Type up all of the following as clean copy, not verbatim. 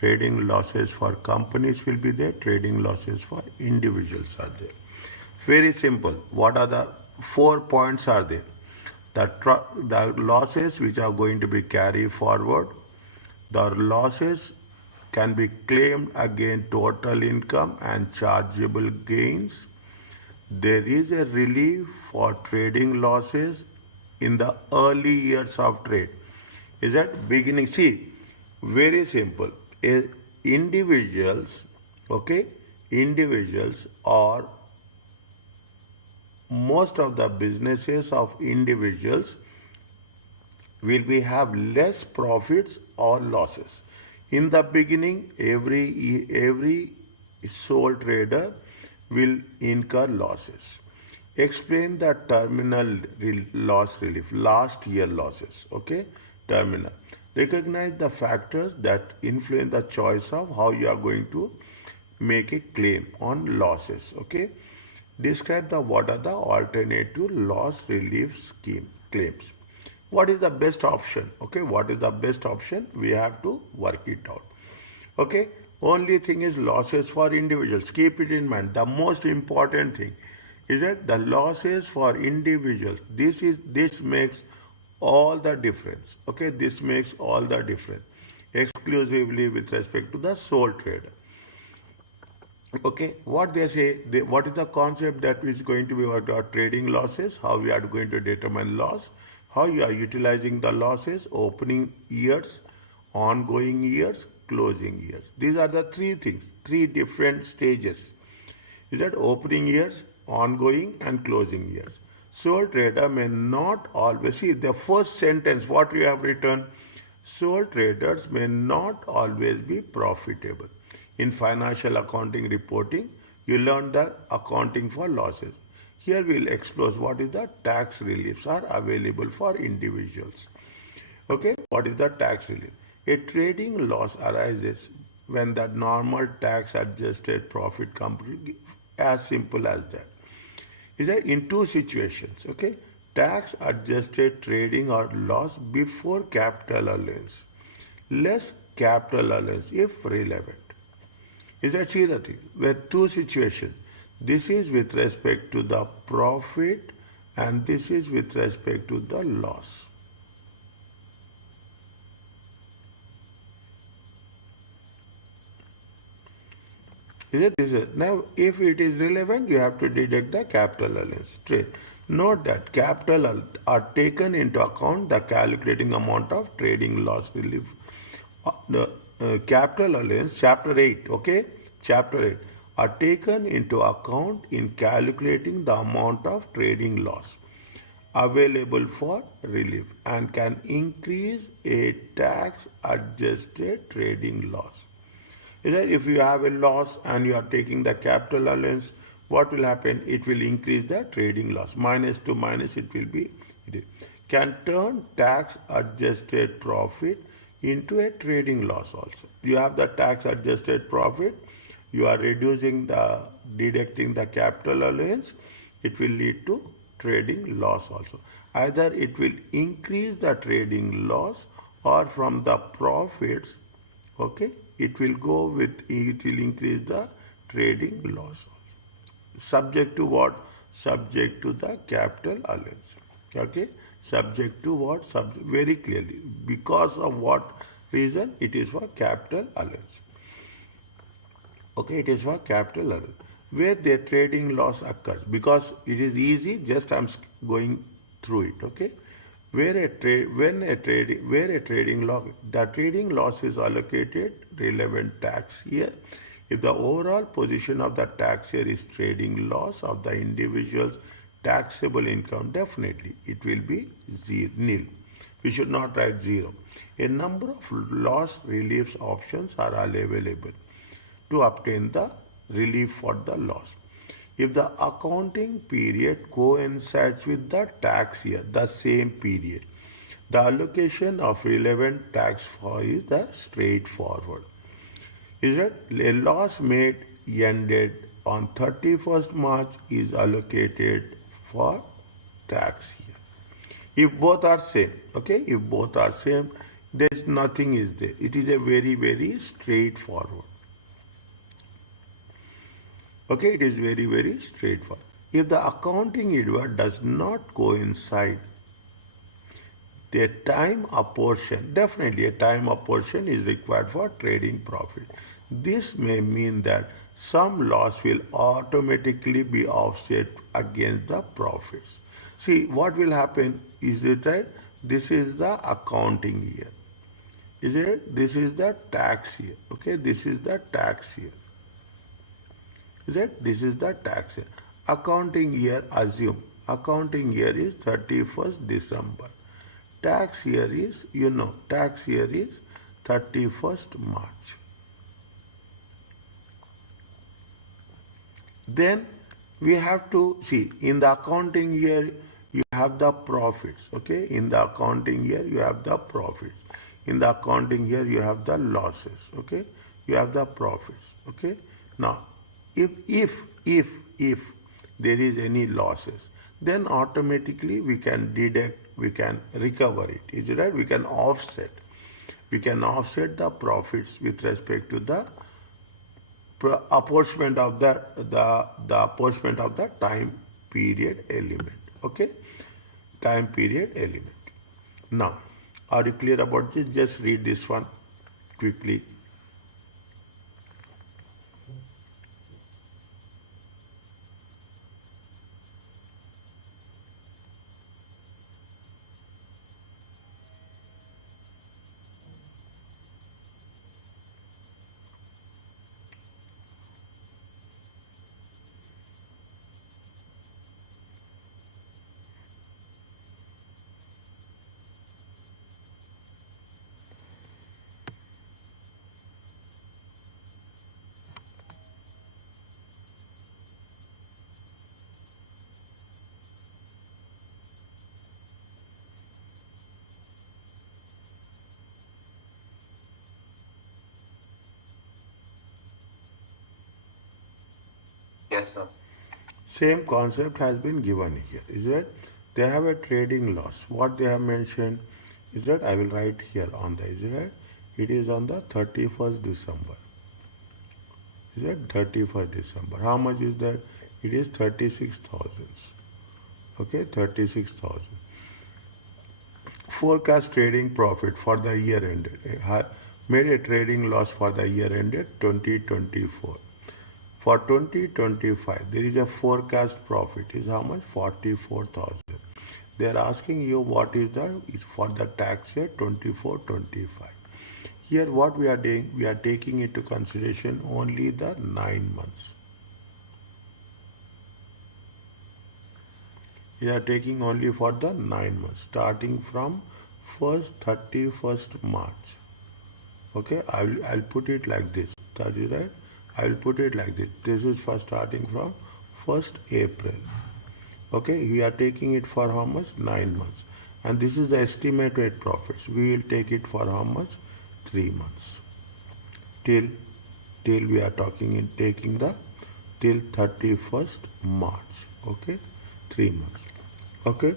Trading losses for companies will be there. Trading losses for individuals are there. Very simple. What are the 4 points are there? The losses which are going to be carried forward, the losses can be claimed against total income and chargeable gains. There is a relief for trading losses in the early years of trade. Is that beginning? See, very simple. Individuals, okay, individuals or most of the businesses of individuals will be have less profits or losses. In the beginning, every sole trader will incur losses. Explain the terminal loss relief, last year losses, okay, terminal. Recognize the factors that influence the choice of how you are going to make a claim on losses, okay. Describe what are the alternative loss relief scheme claims. What is the best option? Okay, what is the best option? We have to work it out. Okay, only thing is losses for individuals. Keep it in mind. The most important thing is that the losses for individuals. This makes all the difference. Okay, this makes all the difference exclusively with respect to the sole trader. Okay, what they say, what is the concept that is going to be worked out? Trading losses, how we are going to determine loss, how you are utilizing the losses, opening years, ongoing years, closing years. These are the three things, three different stages. Is that opening years, ongoing and closing years. Sole trader may not always, see the first sentence, what you have written, sole traders may not always be profitable. In financial accounting reporting, you learn the accounting for losses. Here we'll explore what is the tax reliefs are available for individuals. Okay, what is the tax relief? A trading loss arises when the normal tax adjusted profit comes, as simple as that. Is that in two situations, okay? Tax adjusted trading or loss before capital allowance, less capital allowance if relevant. Is that see the thing? With two situations. This is with respect to the profit and this is with respect to the loss. Is it? Now, if it is relevant, you have to deduct the capital allowance. Straight. Note that capital are taken into account the calculating amount of trading loss relief. The capital allowance, chapter 8, okay? Chapter 8 are taken into account in calculating the amount of trading loss available for relief and can increase a tax adjusted trading loss. Is that if you have a loss and you are taking the capital allowance, what will happen? It will increase the trading loss. Minus to minus it will be. Can turn tax adjusted profit into a trading loss also. You have the tax adjusted profit, you are deducting the capital allowance, it will lead to trading loss also. Either it will increase the trading loss or from the profits, okay, it will increase the trading loss. Subject to what? Subject to the capital allowance. Okay? Subject to what? Very clearly. Because of what reason? It is for capital allowance. Okay, it is for capital allowance. Where the trading loss occurs. Because it is easy, just I am going through it. Okay? Where a trading loss, the trading loss is allocated relevant tax year. If the overall position of the tax year is trading loss of the individual's taxable income, definitely it will be nil. We should not write zero. A number of loss relief options are available to obtain the relief for the loss. If the accounting period coincides with the tax year, the same period, the allocation of relevant tax is the straightforward. Is that a loss made ended on 31st March is allocated for tax year. If both are same, okay, if both are same, There's nothing is there. It is a very, very straightforward. Okay, it is very, very straightforward. If the accounting year does not coincide, the time apportion, definitely a time apportion is required for trading profit. This may mean that some loss will automatically be offset against the profits. See, what will happen is that this is the accounting year. Is it? This is the tax year. Okay, this is the tax year. Is it? This is the tax year. Accounting year, assume. Accounting year is 31st December. Tax year is, tax year is 31st March. Then we have to see, in the accounting year, you have the profits. Okay, in the accounting year, you have the profits. In the accounting year, you have the losses. Okay, you have the profits. Okay, now if there is any losses, then automatically we can deduct, we can recover it. Is it right? We can offset. We can offset the profits with respect to the apportionment of the apportionment of the time period element. Okay, time period element. Now, are you clear about this? Just read this one quickly. Yes, sir. Same concept has been given here. Is that they have a trading loss. What they have mentioned is that I will write here on the, is that it is on the 31st December. Is that 31st December? How much is that? It is 36,000. Okay, 36,000. Forecast trading profit for the year ended. Made a trading loss for the year ended 2024. For 2025, there is a forecast profit. Is how much? 44,000. They are asking you what is the for the tax year 24-25. Here, what we are doing, we are taking into consideration only the 9 months. We are taking only for the 9 months, starting from 31st March. Okay, I'll put it like this. That is right. I will put it like this. This is for starting from 1st April. Okay, we are taking it for how much? 9 months. And this is the estimated profits. We will take it for how much? 3 months. Till we are taking the till 31st March. Okay, 3 months. Okay,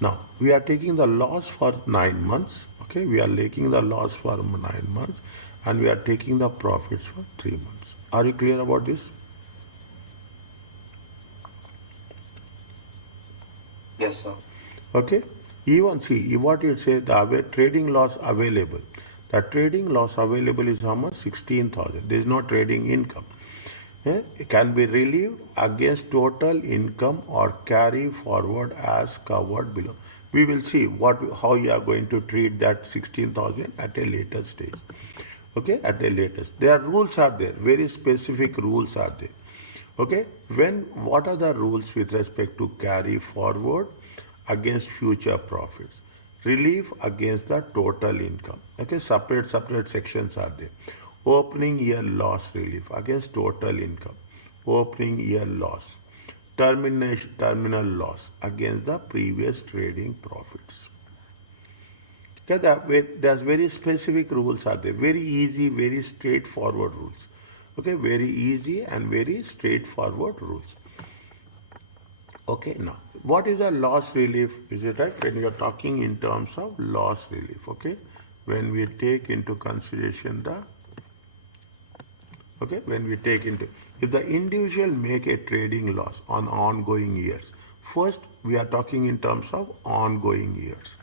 now we are taking the loss for 9 months. Okay, we are taking the loss for 9 months and we are taking the profits for 3 months. Are you clear about this? Yes, sir. Okay. Even see what you say, the trading loss available. The trading loss available is how much? 16,000. There is no trading income. It can be relieved against total income or carry forward as covered below. We will see how you are going to treat that 16,000 at a later stage. Okay, at the latest. There are rules are there, very specific rules are there. Okay, what are the rules with respect to carry forward against future profits? Relief against the total income. Okay, separate sections are there. Opening year loss relief against total income. Opening year loss. Terminal loss against the previous trading profits. Okay, there's very specific rules are there. Very easy, very straightforward rules. Okay, very easy and very straightforward rules. Okay, now what is a loss relief? Is it right? When you are talking in terms of loss relief, okay? when we take into consideration the, okay, when we take into, if the individual make a trading loss on ongoing years, first we are talking in terms of ongoing years.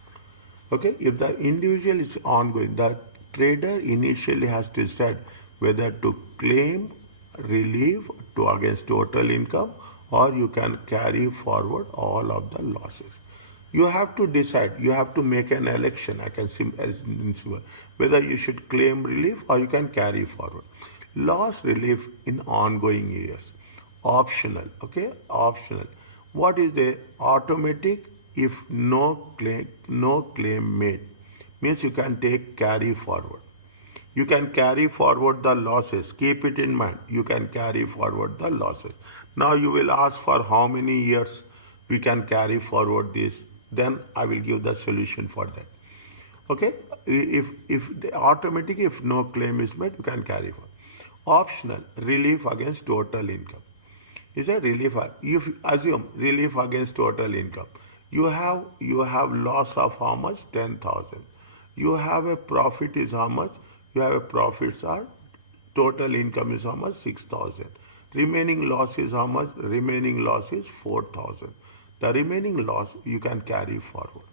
Okay, if the individual is ongoing, the trader initially has to decide whether to claim relief to against total income, or you can carry forward all of the losses. You have to decide, you have to make an election, I can whether you should claim relief or you can carry forward. Loss relief in ongoing years, optional, okay, optional. What is the automatic if no claim made? Means you can take carry forward. You can carry forward the losses. Keep it in mind. You can carry forward the losses. Now you will ask for how many years we can carry forward this. Then I will give the solution for that. Okay? If the automatic, if no claim is made, you can carry forward. Optional, relief against total income. Is a relief. If assume relief against total income, you have loss of how much? 10,000. You have a profit is how much? You have a profits are total income is how much? 6,000. Remaining loss is how much? Remaining loss is 4,000. The remaining loss you can carry forward.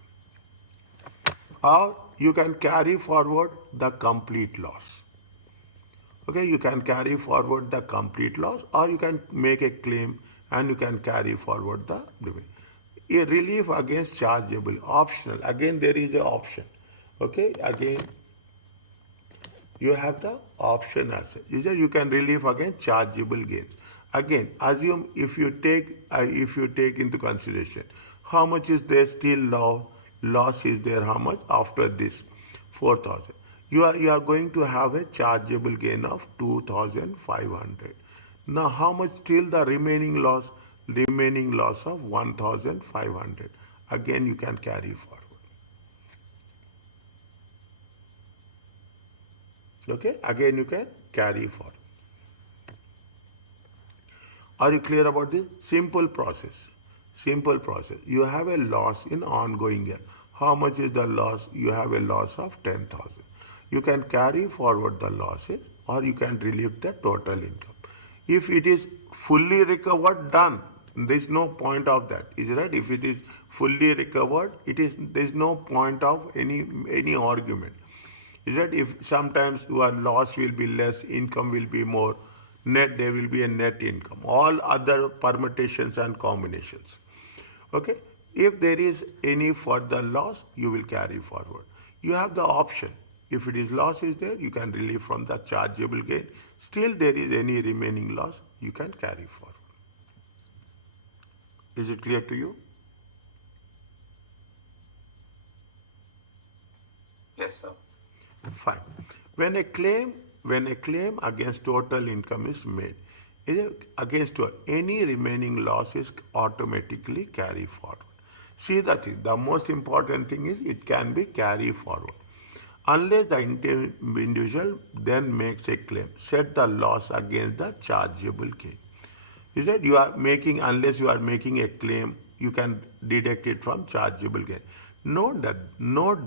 Or you can carry forward the complete loss. Okay, you can carry forward the complete loss, or you can make a claim and you can carry forward the a relief against chargeable, optional. Again, there is an option. Okay, again, you have the option as well. You can relieve against chargeable gains. Again, assume if you take into consideration how much is there still loss is there, how much after this 4,000. You are going to have a chargeable gain of 2,500. Now how much still the remaining loss? Remaining loss of 1,500. Again you can carry forward. Okay, again you can carry forward. Are you clear about this? Simple process. Simple process. You have a loss in ongoing year. How much is the loss? You have a loss of 10,000. You can carry forward the losses, or you can relieve the total income. If it is fully recovered, done. There is no point of that. Is it right? If it is fully recovered, there is no point of any argument. Is that if sometimes your loss will be less, income will be more, net there will be a net income. All other permutations and combinations. Okay. If there is any further loss, you will carry forward. You have the option. If it is loss is there, you can relieve from the chargeable gain. Still there is any remaining loss, you can carry forward. Is it clear to you? Yes, sir. Fine. When a claim against total income is made, against any remaining loss is automatically carry forward. See the thing, the most important thing is it can be carry forward. Unless the individual then makes a claim, set the loss against the chargeable gain. Is that unless you are making a claim, you can deduct it from chargeable gain. Note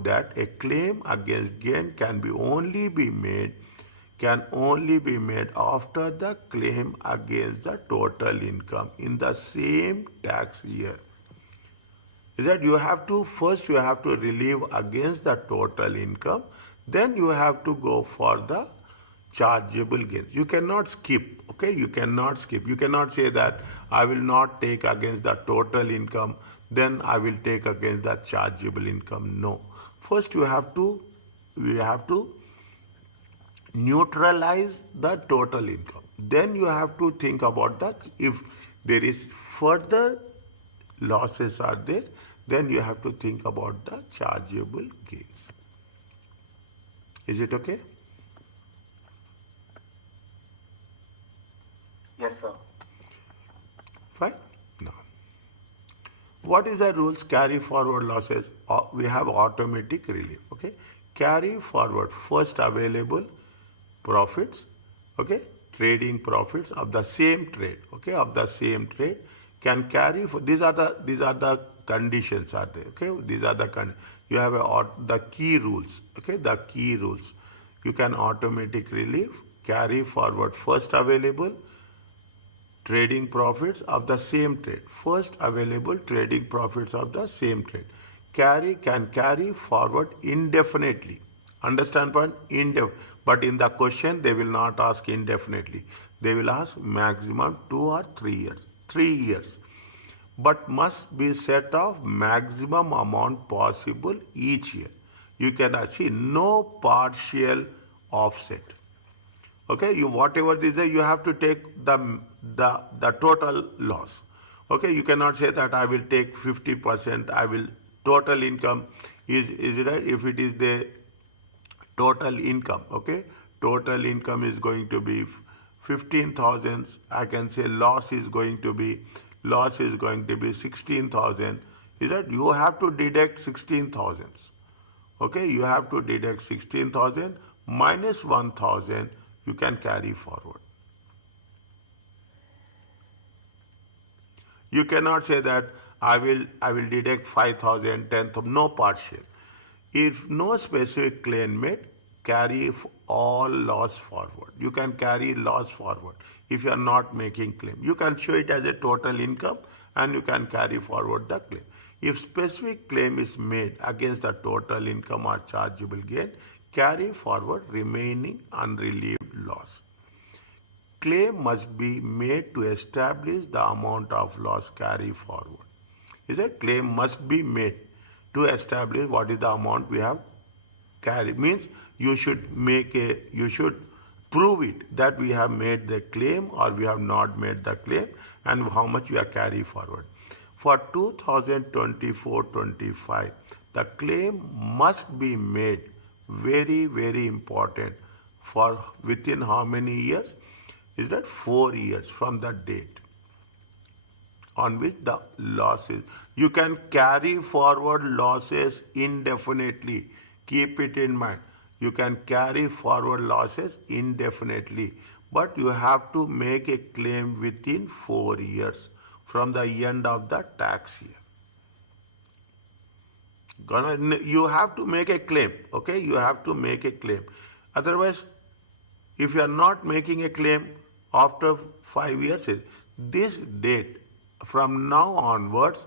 that a claim against gain can only be made after the claim against the total income in the same tax year. Is that you have to relieve against the total income, then you have to go for the chargeable gains. You cannot skip, okay? You cannot skip. You cannot say that I will not take against the total income, then I will take against the chargeable income. No. First we have to neutralize the total income. Then you have to think about that if there is further losses are there, then you have to think about the chargeable gains. Is it okay? Yes, sir. Fine. Now, what is the rules? Carry forward losses. We have automatic relief. Okay. Carry forward first available profits. Okay. Trading profits of the same trade. Okay. Of the same trade can carry for these are the conditions are there. Okay. These are the conditions. you have the key rules. Okay, the key rules. You can automatic relief, carry forward first available trading profits of the same trade. First available trading profits of the same trade. Can carry forward indefinitely. Understand point? But in the question they will not ask indefinitely. They will ask maximum 2 or 3 years. 3 years. But must be set of maximum amount possible each year. You can achieve no partial offset. Okay, you whatever this is, you have to take the total loss. Okay, you cannot say that I will take 50%, I will total income is it right? If it is the total income, okay, total income is going to be 15,000, I can say loss is going to be 16,000. Is that you have to deduct 16,000. Okay, you have to deduct 16,000 minus 1,000 you can carry forward. You cannot say that I will deduct 5,000, 10,000, no partial. If no specific claim made, carry all loss forward. You can carry loss forward if you are not making claim. You can show it as a total income and you can carry forward the claim. If specific claim is made against the total income or chargeable gain, carry forward remaining unrelieved loss. Claim must be made to establish the amount of loss carry forward. Is a claim must be made to establish what is the amount we have carry. Means you should prove it that we have made the claim or we have not made the claim and how much we are carry forward. For 2024-25, the claim must be made very, very important for within how many years? Is that 4 years from the date on which the loss is. You can carry forward losses indefinitely. Keep it in mind. You can carry forward losses indefinitely, but you have to make a claim within 4 years from the end of the tax year. You have to make a claim, okay? You have to make a claim. Otherwise, if you are not making a claim after 5 years, this date from now onwards,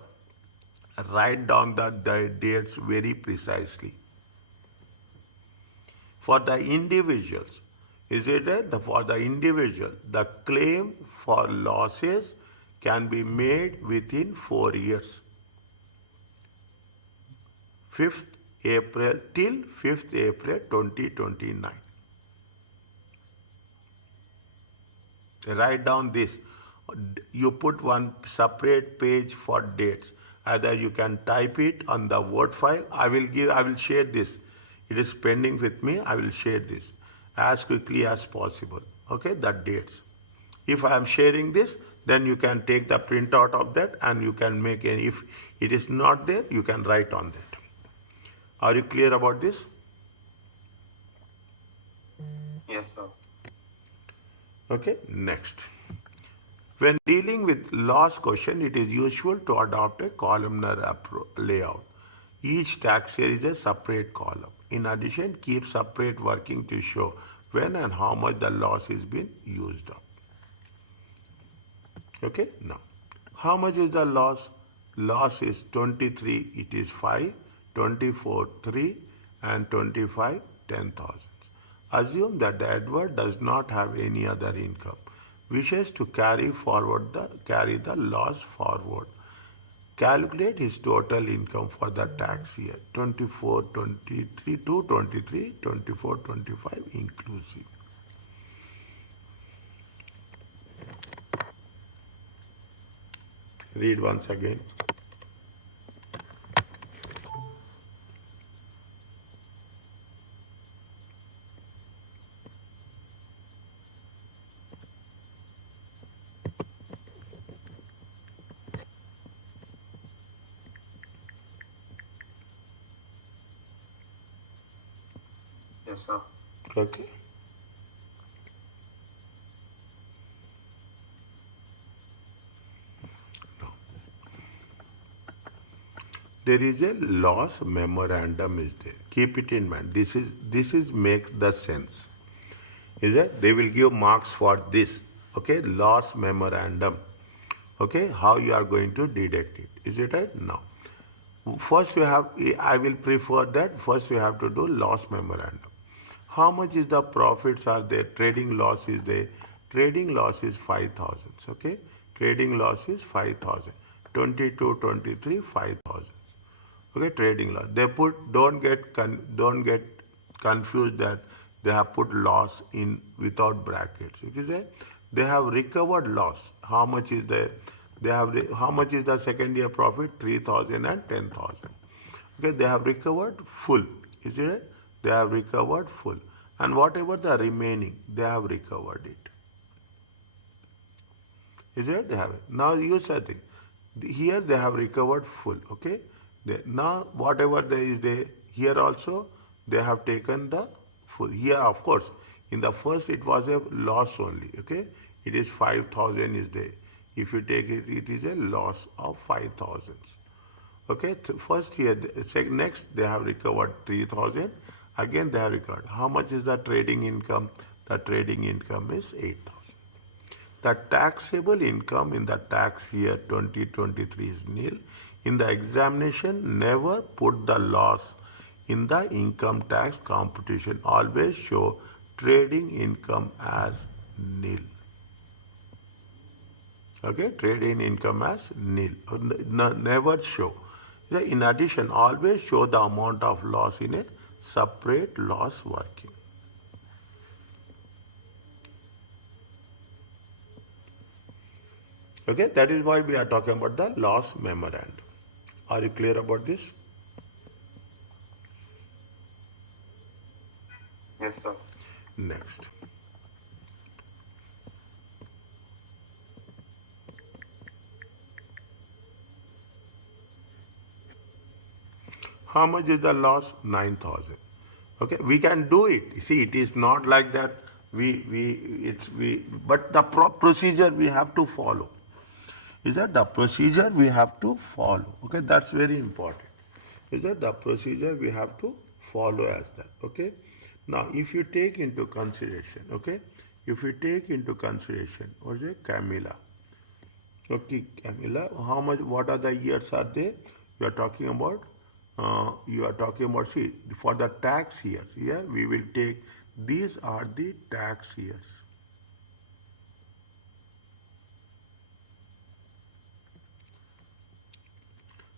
write down the dates very precisely. For the individuals, for the individual, the claim for losses can be made within 4 years. 5th April till 5th April 2029. Write down this. You put one separate page for dates. Either you can type it on the Word file. I will share this. It is pending with me. I will share this as quickly as possible. Okay, the dates. If I am sharing this, then you can take the printout of that and you can make any. If it is not there, you can write on that. Are you clear about this? Yes, sir. Okay, next. When dealing with loss question, it is useful to adopt a columnar layout. Each tax year is a separate column. In addition, keep separate working to show when and how much the loss is being used up. Okay, now, how much is the loss? Loss is 23, it is 5, 24, 3, and 25, 10,000. Assume that the Edward does not have any other income. Wishes to carry the loss forward. Calculate his total income for the tax year 24, 23 to 23, 24, 25 inclusive. Read once again. Yes, sir. Okay. there is a loss memorandum is there. Keep it in mind. This is makes the sense. Is it? They will give marks for this. Okay, loss memorandum. Okay, how you are going to deduct it. Is it right? Now, first you have, I will prefer that first you have to do loss memorandum. How much is the profits are there? Trading loss is there. Trading loss is 5,000. Okay, trading loss is 5,000. 22, 23, 5,000. Okay, trading loss. They put, don't get confused that they have put loss in without brackets. You see, they have recovered loss. How much is there? They have how much is the second year profit? 3,000 and 10,000. Okay, they have recovered full. Is it? They have recovered full, and whatever the remaining, they have recovered it. Is it? They have it. Now you said it. Here they have recovered full. Okay. Now whatever there is there, here also they have taken the full. Here of course in the first it was a loss only. Okay. It is 5,000 is there. If you take it, it is a loss of 5,000. Okay. First here, next they have recovered 3,000. Again they have recovered. How much is the trading income? The trading income is 8,000. The taxable income in the tax year 2023 is nil. In the examination, never put the loss in the income tax computation. Always show trading income as nil. Okay, trading income as nil. Never show. In addition, always show the amount of loss in a separate loss working. Okay, that is why we are talking about the loss memorandum. Are you clear about this? Yes, sir. Next. How much is the loss? 9,000. Okay, we can do it. See, it is not like that. But the procedure we have to follow. Is that the procedure we have to follow? Okay, that's very important. Is that the procedure we have to follow as that? Okay. Now, if you take into consideration, okay, if you take into consideration, what is it, Camilla? Okay, Camilla, how much? What are the years are there? You are talking about. See, for the tax years. Here we will take. These are the tax years.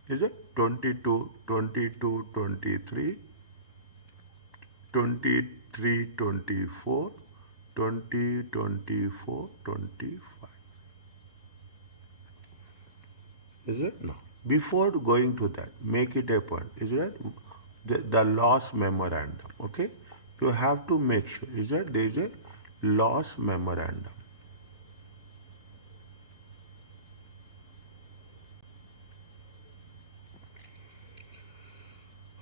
Is it 22, 22, 23, 23, 24, 20, 24, 25. Is it? No. Before going to that, make it a point. Is it? The loss memorandum. Okay? You have to make sure. Is that there is a loss memorandum.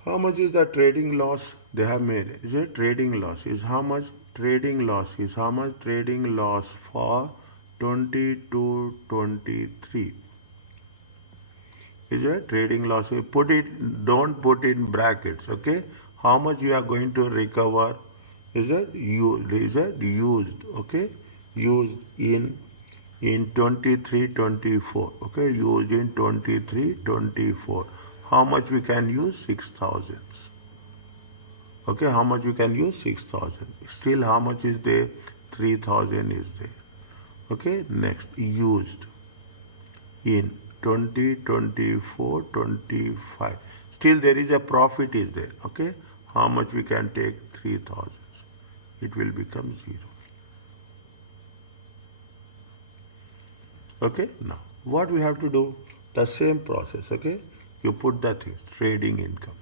How much is the trading loss they have made? Is it trading loss? Is how much trading loss? Is how much trading loss for 22, 23? Is it trading loss? Put it, don't put in brackets, okay? How much you are going to recover? Is it used, okay? Used in 23, 24, okay? Used in 23, 24. How much we can use? 6,000. Okay, how much we can use? 6,000. Still how much is there? 3,000 is there. Okay, next, used in 20, 24, 25. Still there is a profit is there. Okay, how much we can take? 3,000. It will become 0. Okay, now what we have to do? The same process, okay? You put the things, trading income.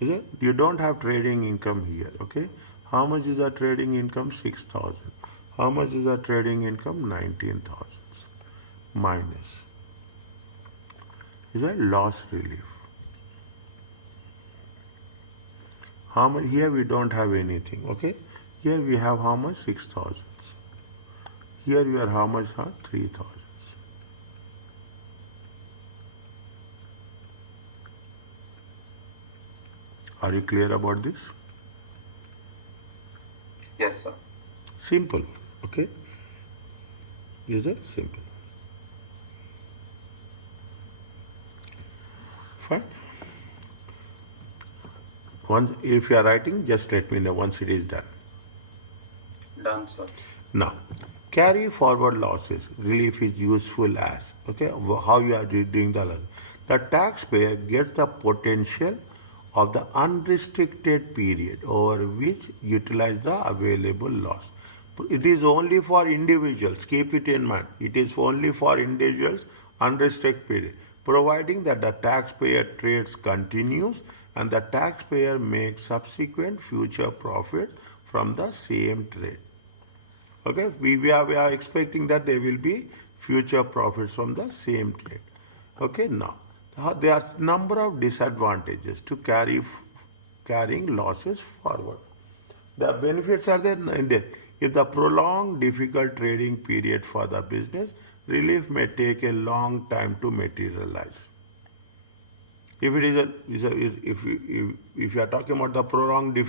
Is it? You don't have trading income here, okay? How much is the trading income? 6,000. How much is the trading income? 19,000. Minus. Is that loss relief? How much? Here we don't have anything, okay? Here we have how much? 6,000. Here we are how much? 3,000. Are you clear about this? Yes, sir. Simple. Okay? Is it simple? Fine. Once, if you are writing, just let me know once it is done. Done, sir. Now, carry forward losses relief is useful as, okay, how you are doing the loss. The taxpayer gets the potential of the unrestricted period over which utilize the available loss. It is only for individuals, keep it in mind. It is only for individuals, unrestricted period, providing that the taxpayer trades continues and the taxpayer makes subsequent future profits from the same trade. Okay, we are expecting that there will be future profits from the same trade. Okay, now there are number of disadvantages to carrying losses forward. The benefits are there. If the prolonged difficult trading period for the business, relief may take a long time to materialize. If it if you are talking about the prolonged, if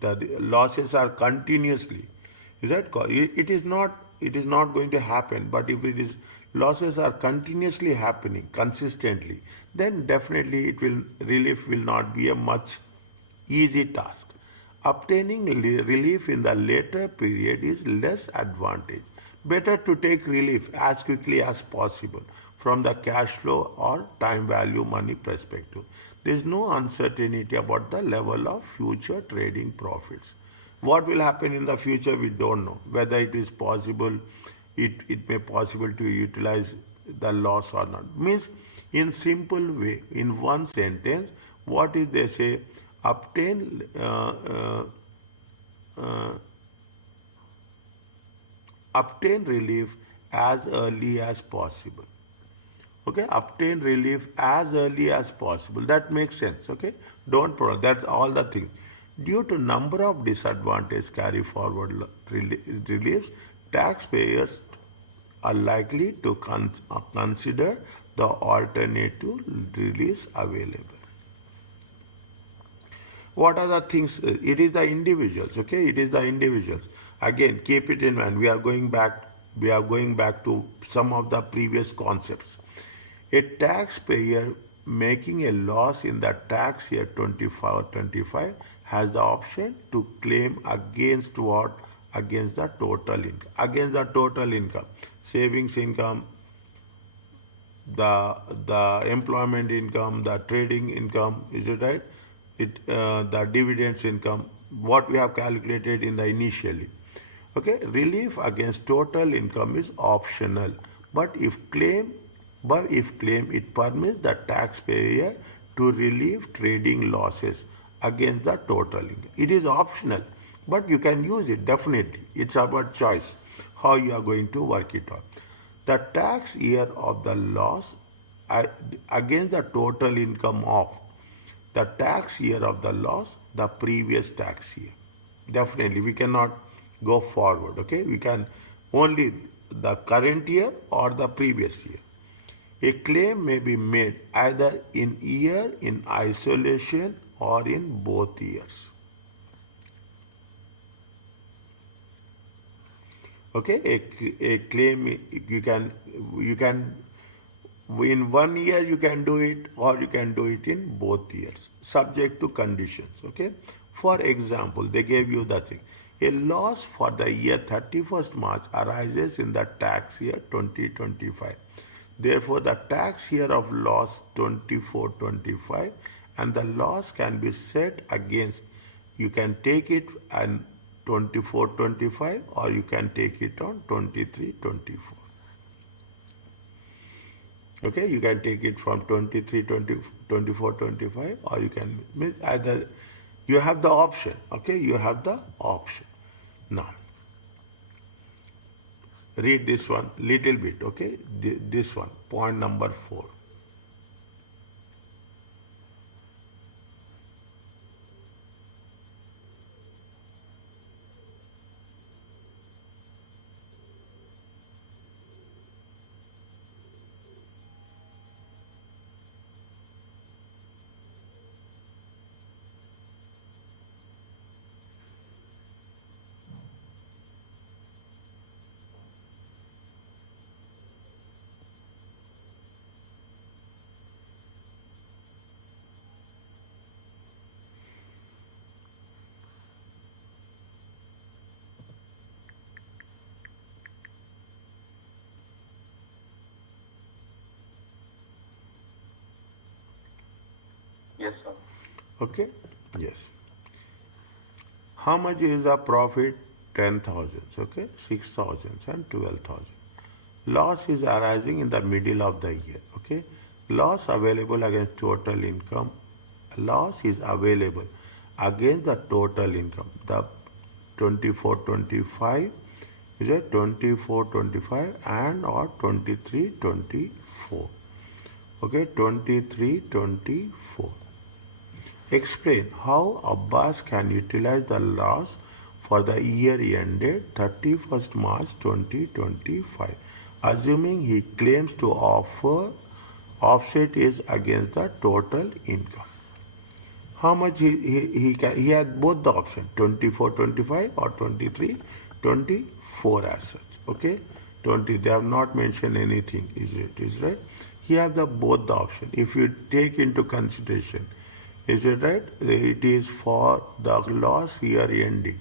the losses are continuously, is that it is not going to happen. But if it is losses are continuously happening consistently, then definitely it will relief will not be a much easy task. Obtaining relief in the later period is less advantage. Better to take relief as quickly as possible from the cash flow or time value money perspective. There is no uncertainty about the level of future trading profits. What will happen in the future, we don't know. Whether it is possible, it may possible to utilize the loss or not. Means in simple way, in one sentence, what is they say? Obtain uh, obtain relief as early as possible. Okay, obtain relief as early as possible. That makes sense. Okay, don't problem. That's all the things. Due to number of disadvantages carry forward reliefs, taxpayers are likely to consider the alternative release available. What are the things? It is the individuals. Okay, it is the individuals. Again, keep it in mind. We are going back. We are going back to some of the previous concepts. A taxpayer making a loss in the tax year 24-25 has the option to claim against what? Against the total income. Against the total income. Savings income, the employment income, the trading income, is it right? The dividends income, what we have calculated in the initially. Okay, relief against total income is optional, but if claim it permits the taxpayer to relieve trading losses against the total income. It is optional, but you can use it definitely. It's about choice how you are going to work it out. The tax year of the loss against the total income of the tax year of the loss, the previous tax year. Definitely, we cannot go forward. Okay, we can only the current year or the previous year. A claim may be made either in year in isolation or in both years. Okay, a claim you can in 1 year you can do it or you can do it in both years subject to conditions. Okay, for example, they gave you the thing. A loss for the year 31st March arises in the tax year 2025. Therefore, the tax year of loss 24-25 and the loss can be set against, you can take it and 24-25 or you can take it on 23-24. Okay, you can take it from 23, 20, 24, 25 or you can either, you have the option. Okay, you have the option. Now, read this one little bit. Okay, this one, point number 4. Yes, sir. Okay? Yes. How much is the profit? 10,000, okay? 6,000 and 12,000. Loss is arising in the middle of the year, okay? Loss available against total income. Loss is available against the total income. The 24-25 is a 24-25 and or 23-24. Okay, 23-24. Explain how Abbas can utilize the loss for the year ended 31st March 2025, assuming he claims to offset is against the total income. How much he had both the option 24-25 or 23-24 as such. Okay, 20 they have not mentioned anything. Is right? He have the both the option. If you take into consideration, is it right? It is for the loss year ending.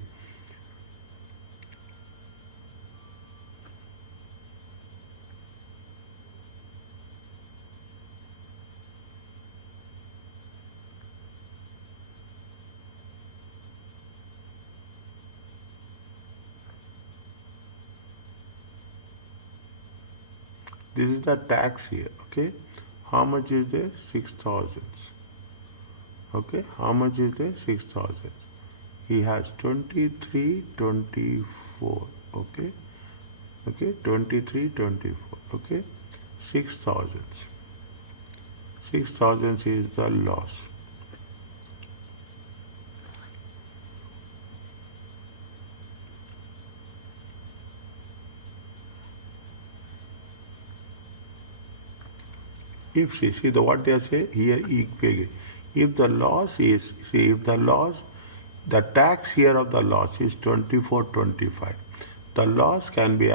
This is the tax year. Okay, how much is there? 6,000. Okay, how much is there? 6,000. He has 23-24. Okay, okay, 23-24. Okay, 6,000. 6,000 is the loss. If see the what they say here, if the loss is, see, if the loss, the tax year of the loss is 24-25, the loss can be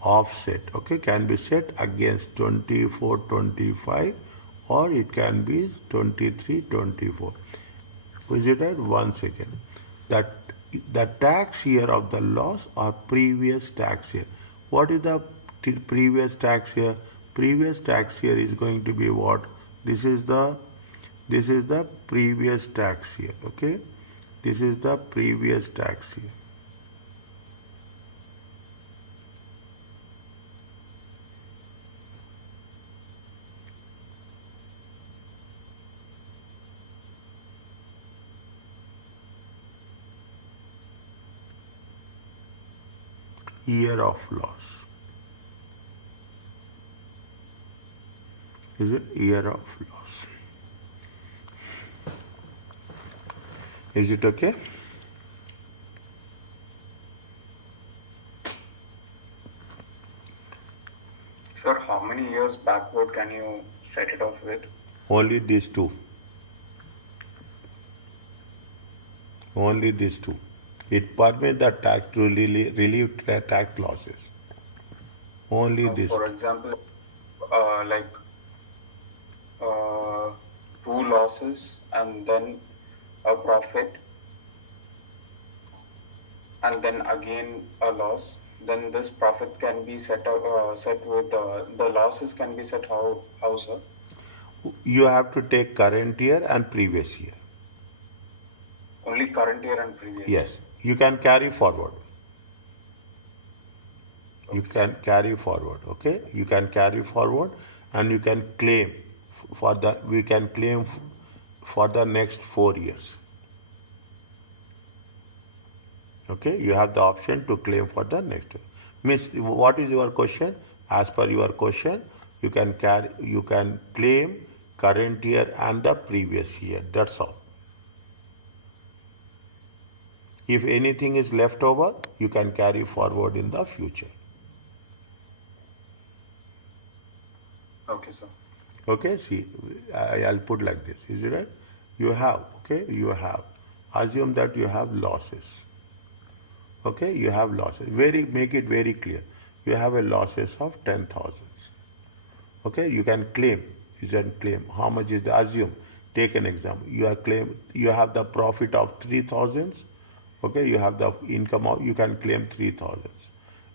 offset, okay, can be set against 24-25 or it can be 23-24. Is it right? 1 second. That the tax year of the loss or previous tax year. What is the previous tax year? Previous tax year is going to be what? This is the previous tax year. Okay, this is the previous tax year. Year of loss. Is it year of loss? Is it okay? Sir, how many years backward can you set it off with? Only these two. Only these two. It permits the tax to relieve tax losses. Only this. For example, like two losses and then a profit and then again a loss, then this profit can be set with the losses can be set how sir? You have to take current year and previous year. Only current year and previous. Yes, you can carry forward. You can carry forward, okay? You can carry forward and you can claim for the, we can claim for the next 4 years. Okay, you have the option to claim for the next year. Means what is your question? As per your question, you can claim current year and the previous year. That's all. If anything is left over, you can carry forward in the future. Okay, sir. Okay, see, I'll put like this. Is it right? You have, okay, you have. Assume that you have losses. Okay, you have losses. Make it very clear. You have a losses of 10,000. Okay, you can claim. You can claim. How much is the assume? Take an example. You have the profit of 3,000. Okay, you have the income of, you can claim 3,000.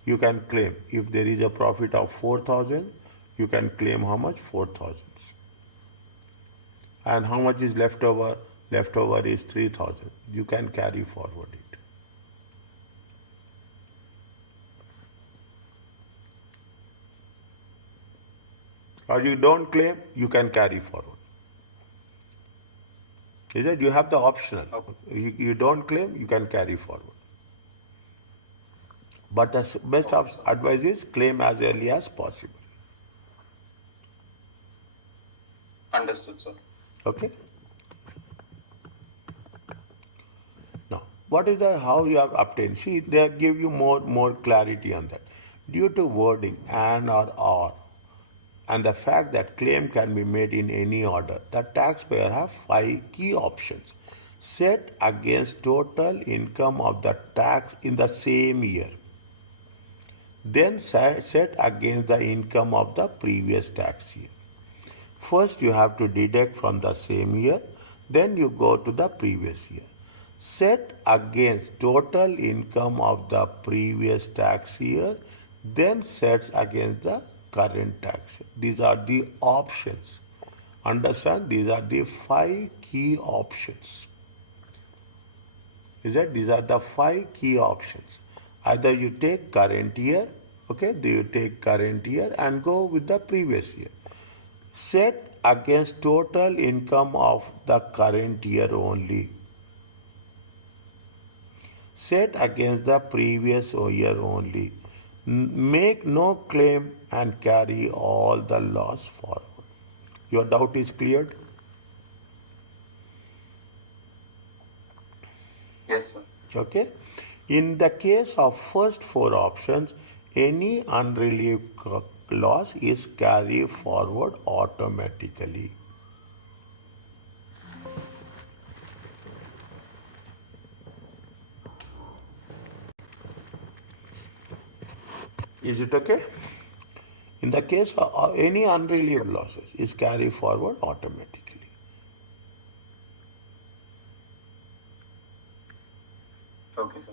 You can claim if there is a profit of 4,000, you can claim how much? 4,000. And how much is left over? Left over is 3,000. You can carry forward it. Or you don't claim, you can carry forward. Is it? You have the optional. Okay. You don't claim, you can carry forward. But the best Okay, sir. advice is claim as early as possible. Understood, sir. Okay? Now, what is the how you have obtained? See, they give you more clarity on that. Due to wording and or and the fact that claim can be made in any order, the taxpayer have 5 key options set against total income of the tax in the same year. Then set against the income of the previous tax year. First, you have to deduct from the same year, then you go to the previous year. Set against total income of the previous tax year, then sets against the current tax year. These are the options. Understand? These are the 5 key options. Is that these are the 5 key options. Either you take current year, okay, you take current year and go with the previous year. Set against total income of the current year only. Set against the previous year only. Make no claim and carry all the loss forward. Your doubt is cleared? Yes, sir. Okay. In the case of first 4 options, any unrelieved loss is carried forward automatically. Is it okay? In the case of any unrelieved losses is carried forward automatically. Okay, sir.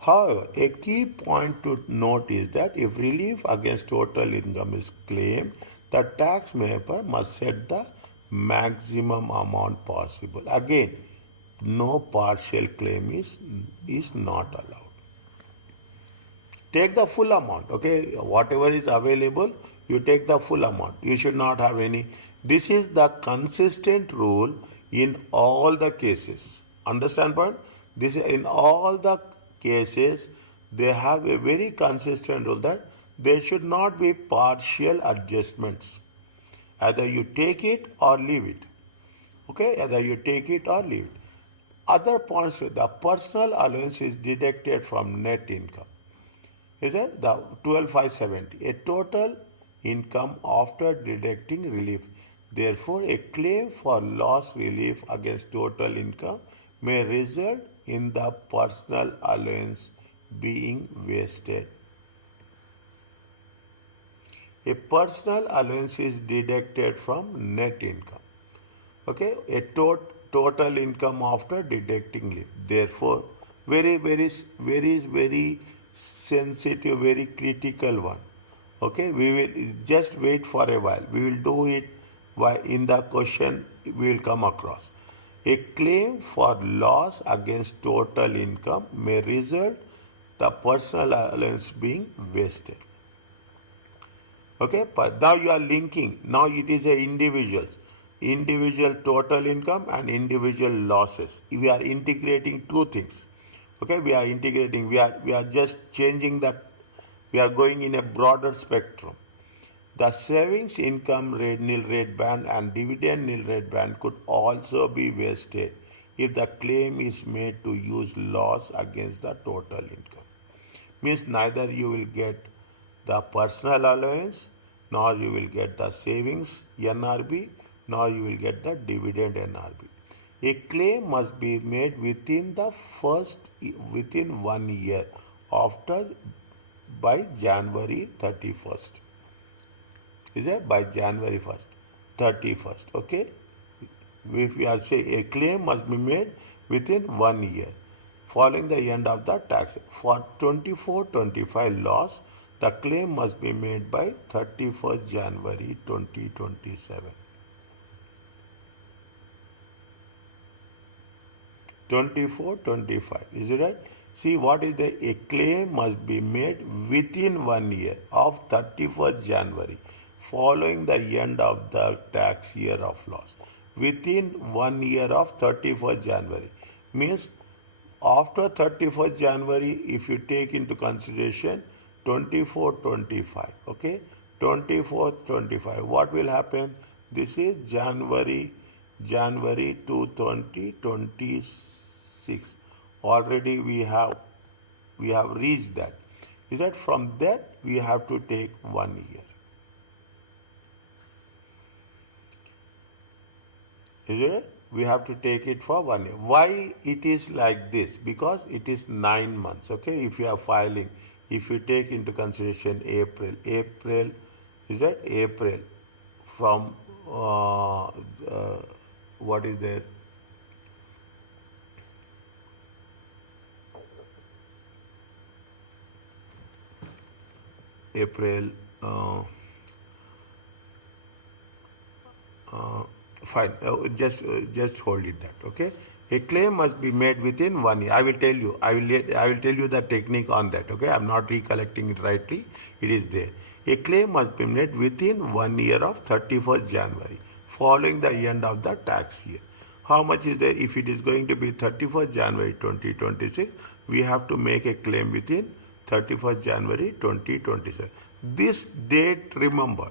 However, a key point to note is that if relief against total income is claimed, the taxpayer must set the maximum amount possible. Again, no partial claim is not allowed. Take the full amount, okay? Whatever is available, you take the full amount. You should not have any. This is the consistent rule in all the cases. Understand point? This is in all the cases, they have a very consistent rule that there should not be partial adjustments. Either you take it or leave it. Okay, either you take it or leave it. Other points, the personal allowance is deducted from net income. Is it the 12,570? A total income after deducting relief. Therefore, a claim for loss relief against total income may result in the personal allowance being wasted. A personal allowance is deducted from net income. Okay, a total income after deducting leave. Therefore, very sensitive, very critical one. Okay, we will just wait for a while. We will do it while in the question we will come across. A claim for loss against total income may result the personal allowance being wasted. Okay, but now you are linking. Now it is a individual total income and individual losses. We are integrating 2 things. Okay, we are integrating. We are just changing that. We are going in a broader spectrum. The savings income rate nil rate band and dividend nil rate band could also be wasted if the claim is made to use loss against the total income. Means neither you will get the personal allowance, nor you will get the savings NRB, nor you will get the dividend NRB. A claim must be made within 1 year after by January 31st. Is it by January 1st, 31st? Okay. If we are saying a claim must be made within 1 year. following the end of the tax. For 24-25 loss, the claim must be made by 31st January 2027. 24-25, is it right? See, what is a claim must be made within 1 year of 31st January following the end of the tax year of loss. Within 1 year of 31st January means after 31st January, if you take into consideration 24-25, okay, 24-25, what will happen? This is January to 2026. Already we have reached that. Is that from that we have to take 1 year. Is it? We have to take it for 1 year. Why it is like this? Because it is 9 months. Okay, if you are filing, if you take into consideration April, is that April from what is there? April. Fine. Just hold it that. Okay. A claim must be made within 1 year. I will tell you. I will tell you the technique on that. Okay. I am not recollecting it rightly. It is there. A claim must be made within 1 year of 31st January, following the end of the tax year. How much is there? If it is going to be 31st January 2026, we have to make a claim within 31st January 2027. This date, remember,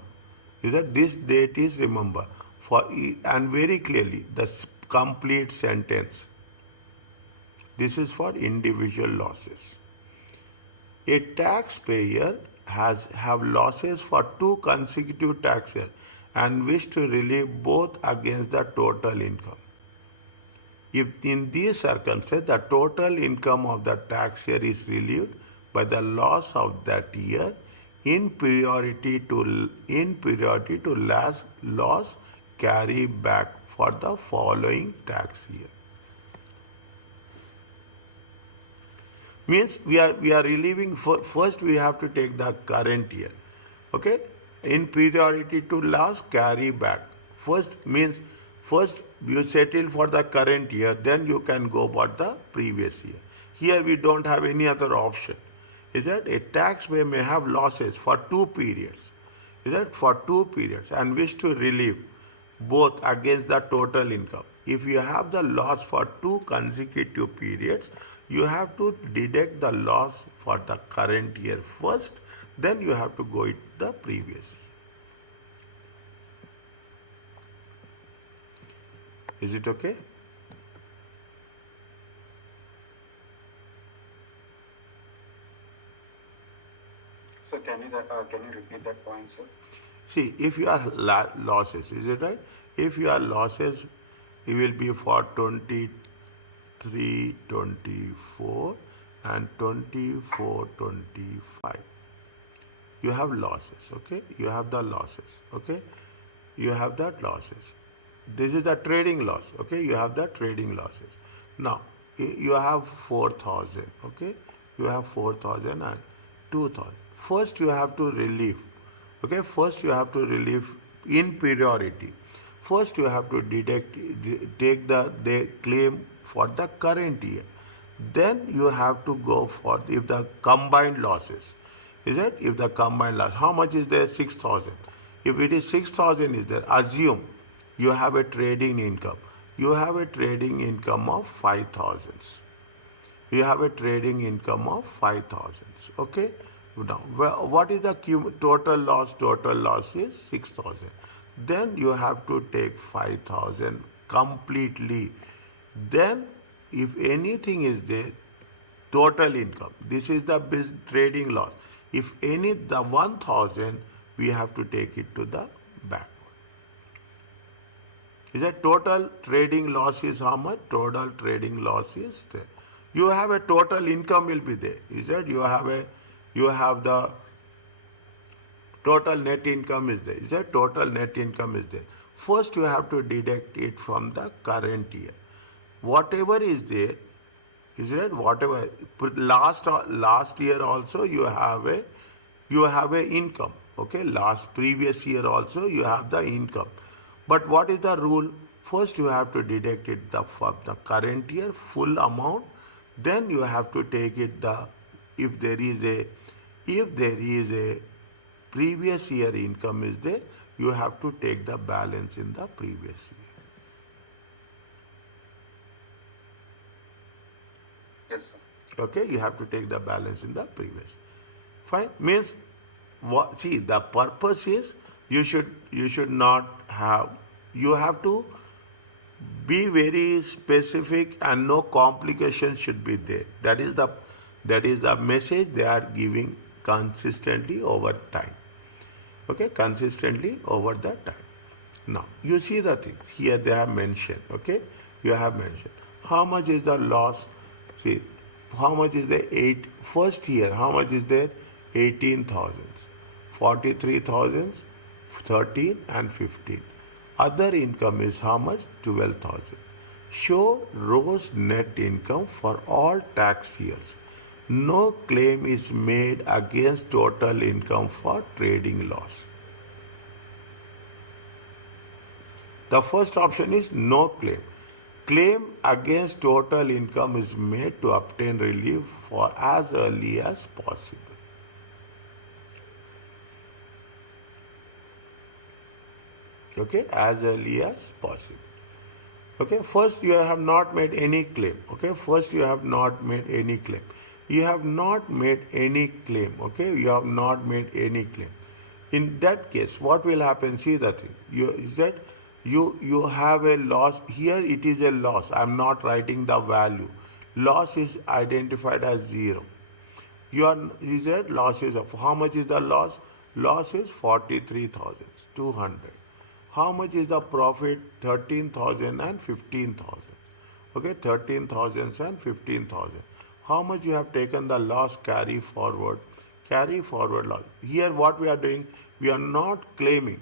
is that this date is remember for and very clearly the complete sentence. This is for individual losses. A taxpayer have losses for 2 consecutive tax years and wish to relieve both against the total income. If in these circumstances the total income of the tax year is relieved by the loss of that year in priority to loss carry back for the following tax year. Means we are relieving first we have to take the current year. Okay? In priority to loss carry back. First means first you settle for the current year, then you can go for the previous year. Here we don't have any other option. Is that a taxpayer may have losses for 2 periods. Is that for 2 periods and wish to relieve both against the total income. If you have the loss for 2 consecutive periods, you have to deduct the loss for the current year first, then you have to go with the previous year. Is it okay? So can you repeat that point, sir? See, if you are losses, is it right? If you are losses, it will be for 23, 24 and 24, 25. You have losses, okay? You have the losses, okay? You have that losses. This is the trading loss, okay? You have the trading losses. Now, you have 4,000, okay? You have 4,000 and 2,000. First, you have to relieve. Okay, first you have to relieve in priority. First you have to take the claim for the current year. Then you have to go for if the combined losses. Is it? If the combined loss, how much is there? 6,000. If it is 6,000 is there, assume you have a trading income. You have a trading income of 5,000. You have a trading income of 5,000. Okay. Now, what is the total loss? Total loss is 6,000. Then you have to take 5,000 completely. Then, if anything is there, total income. This is the trading loss. If the 1,000, we have to take it to the backward. Is that total trading loss is how much? Total trading loss is there. You have a total income will be there. Is that you have the total net income is there. Is that total net income is there. First you have to deduct it from the current year. Whatever is there, Is it whatever last year also you have a income. Okay, last previous year also you have the income. But what is the rule? First you have to deduct it from the current year full amount. Then you have to take it if there is a previous year income is there, you have to take the balance in the previous year. Yes, sir. Okay, you have to take the balance in the previous. Fine. Means what? See, the purpose is you should not have. You have to be very specific and no complications should be there. That is the message they are giving consistently over time. Okay, consistently over the time. Now you see the things here they have mentioned. Okay, you have mentioned how much is the loss. See, how much is the first year? How much is there? 18,000, 43,000, 13 and 15. Other income is how much? 12,000. Show gross net income for all tax years. No claim is made against total income for trading loss. The first option is no claim. Claim against total income is made to obtain relief for as early as possible. Okay, as early as possible. Okay, first you have not made any claim. Okay, first you have not made any claim. You have not made any claim. Okay, you have not made any claim. In that case, what will happen? See the thing. You have a loss. Here it is a loss. I am not writing the value. Loss is identified as 0. You said loss is of how much is the loss? Loss is 43,200. How much is the profit? 13,000 and 15,000. Okay, 13,000 and 15,000. How much you have taken the loss carry forward? Carry forward loss. Here what we are doing, we are not claiming.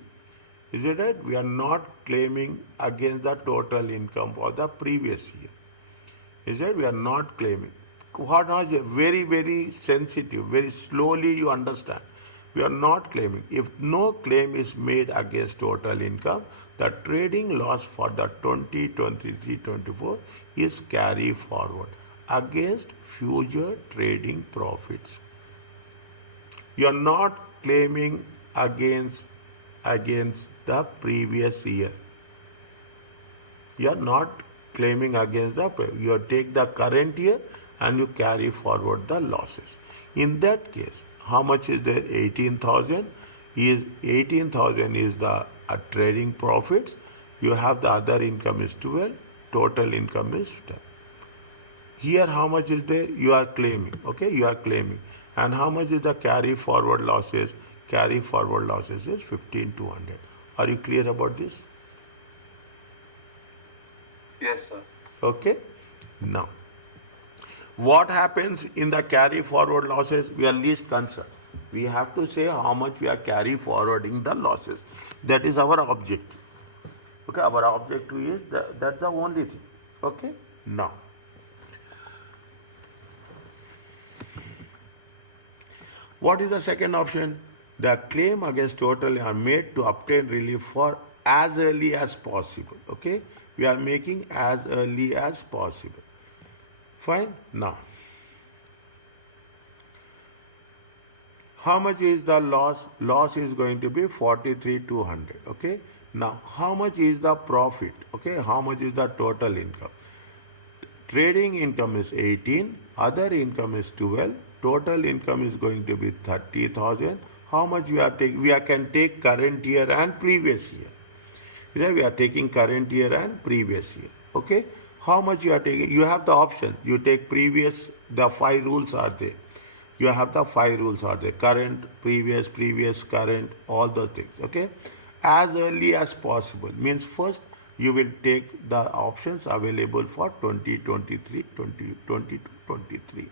Is it right? We are not claiming against the total income for the previous year. Is it? We are not claiming. What is very, very sensitive, very slowly you understand. We are not claiming. If no claim is made against total income, the trading loss for the 2023-24 is carry forward against future trading profits. You are not claiming against the previous year. You are not claiming against you take the current year and you carry forward the losses. In that case, how much is there? 18,000 is the trading profits. You have the other income is 12. Total income is 10. Here how much is there? You are claiming. Okay, you are claiming. And how much is the carry forward losses? Carry forward losses is 15,200. Are you clear about this? Yes, sir. Okay. Now, what happens in the carry forward losses? We are least concerned. We have to say how much we are carry forwarding the losses. That is our objective. Okay, our objective is that's the only thing. Okay. Now, what is the second option? The claim against total are made to obtain relief for as early as possible. Okay, we are making as early as possible. Fine. Now, how much is the loss? Loss is going to be 43,200. Okay. Now, how much is the profit? Okay, how much is the total income? Trading income is 18, other income is 12, total income is going to be 30,000. How much we are taking? We can take current year and previous year. We are taking current year and previous year. Okay. How much you are taking? You have the option. You take previous. The 5 rules are there. You have the 5 rules are there. Current, previous, current, all those things. Okay. As early as possible means first you will take the options available for 2023, 2022-23.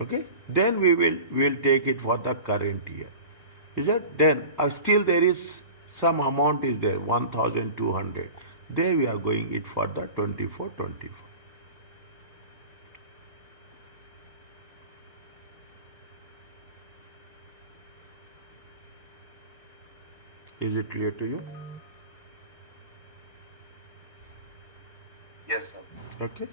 Okay, then we will take it for the current year. Is that? Then still there is some amount is there, 1,200. There we are going it for the 24-25. Is it clear to you? Yes, sir. Okay.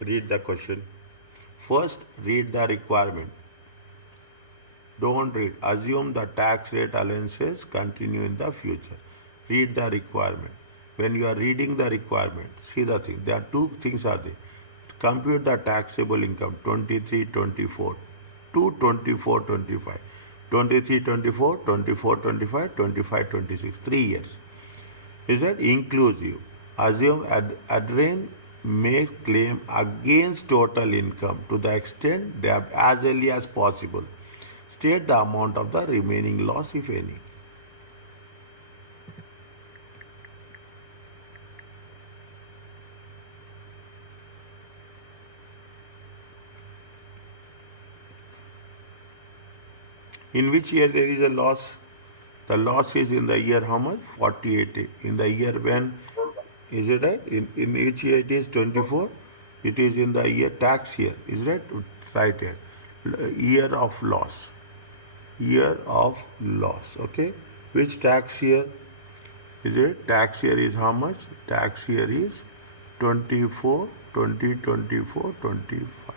Read the question. First, read the requirement. Don't read. Assume the tax rate allowances continue in the future. Read the requirement. When you are reading the requirement, see the thing. There are two things are there. Compute the taxable income 23, 24 to 24, 25. 23, 24, 24, 25, 25, 26. 3 years. Is that inclusive? Assume Adrian may claim against total income to the extent they have as early as possible. State the amount of the remaining loss, if any. In which year there is a loss? The loss is in the year how much? 48. In the year when? Is it right? In each year it is 24. It is in the year tax year. Is that right here? Year of loss. Year of loss. Okay. Which tax year? Is it? Tax year is how much? Tax year is 24, 2024, 25.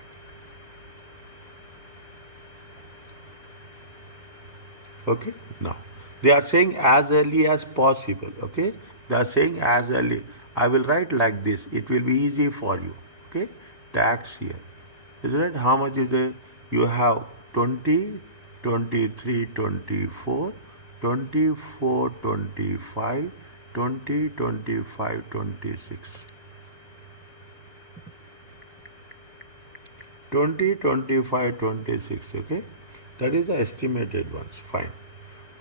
Okay. Now they are saying as early as possible. Okay. They are saying as early. I will write like this. It will be easy for you. Okay. Tax year. Is it? How much is there? You have 20, 23, 24, 24, 25, 20, 25, 26. 20, 25, 26. Okay. That is the estimated ones. Fine.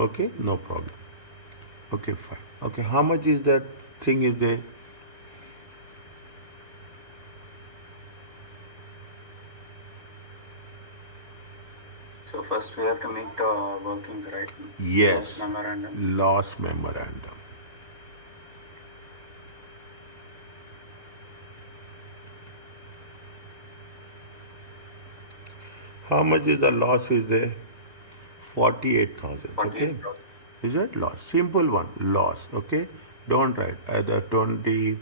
Okay. No problem. Okay. Fine. Okay. How much is that thing is there? So first we have to make the workings, right? Yes. Loss memorandum. Loss memorandum. How much is the loss is there? 48,000. Okay. 48,000. Is that loss? Simple one. Loss. Okay. Don't write either 20,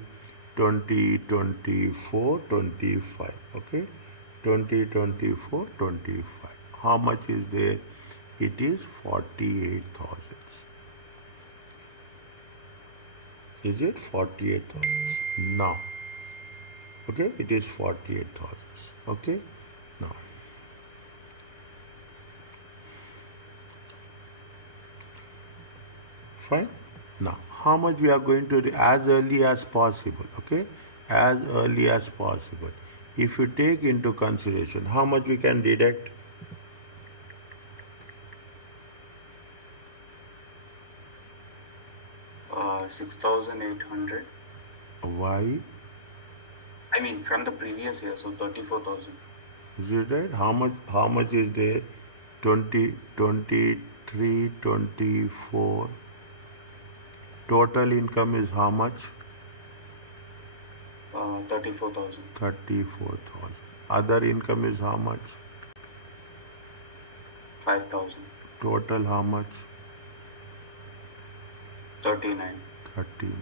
20, 24, 25. Okay. 20, 24, 25. How much is there? It is 48,000. Is it 48,000? Now. Okay. It is 48,000. Okay. Now. Fine. Now, how much we are going to do as early as possible, okay? As early as possible. If you take into consideration how much we can deduct, 6,800. why? I mean, from the previous year, so 34,000. Is it right? How much is there? 20, 23, 24. Total income is how much? 34,000. 34,000. Other income is how much? 5,000. Total how much? 39. 39.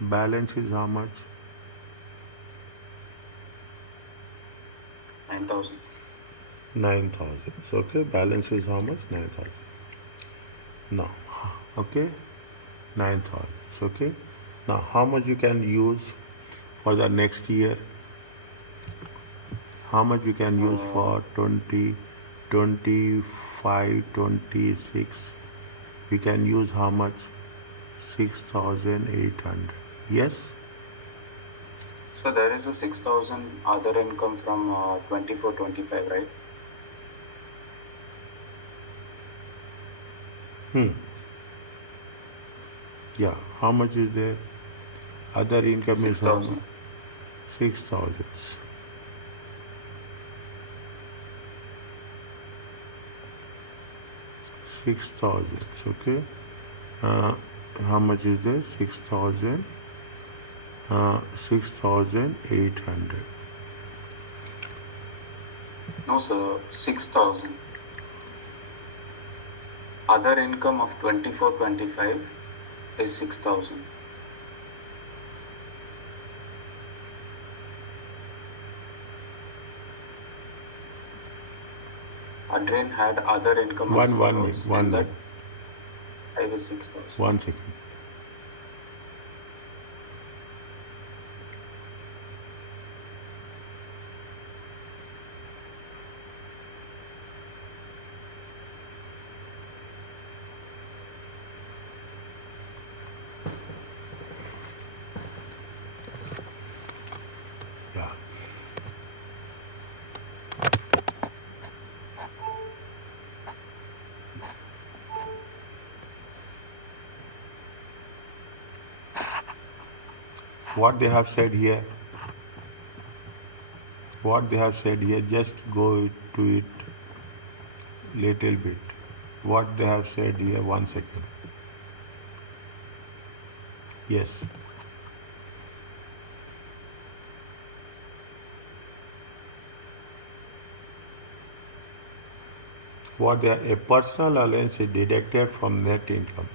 Balance is how much? 9,000. 9,000. So, okay, balance is how much? 9,000. Now, okay, 9,000. So, okay. Now, how much you can use for the next year? How much you can use for 20, 25, 26? We can use how much? 6,800. Yes? So there is a 6,000 other income from 24, 25, right? Yeah. How much is there? Other income is how much? 6,000. 6,000. 6,000. Okay. how much is this? 6,000, 6,800. No, sir, 6,000. Other income of 24-25 is 6,000. Adrian had other income One of minute, one minute. I was 6,000. 1 second. Yeah. What they have said here, just go to it little bit. What they have said here, 1 second. Yes. A personal allowance is deducted from net income.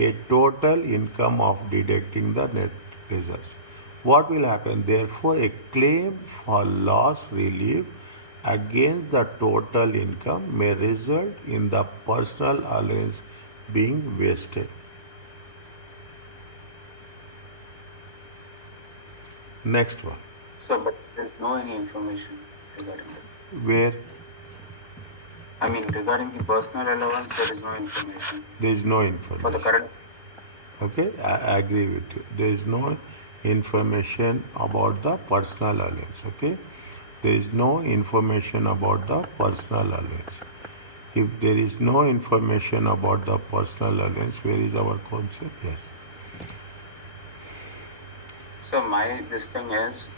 A total income of deducting the net results. What will happen? Therefore, a claim for loss relief against the total income may result in the personal allowance being wasted. Next one. So, but there's no any information regarding that. Where? I mean, regarding the personal allowance, there is no information. There is no information. For the current. Okay, I agree with you. There is no information about the personal allowance. Okay, there is no information about the personal allowance. If there is no information about the personal allowance, where is our concept? Yes. So this thing is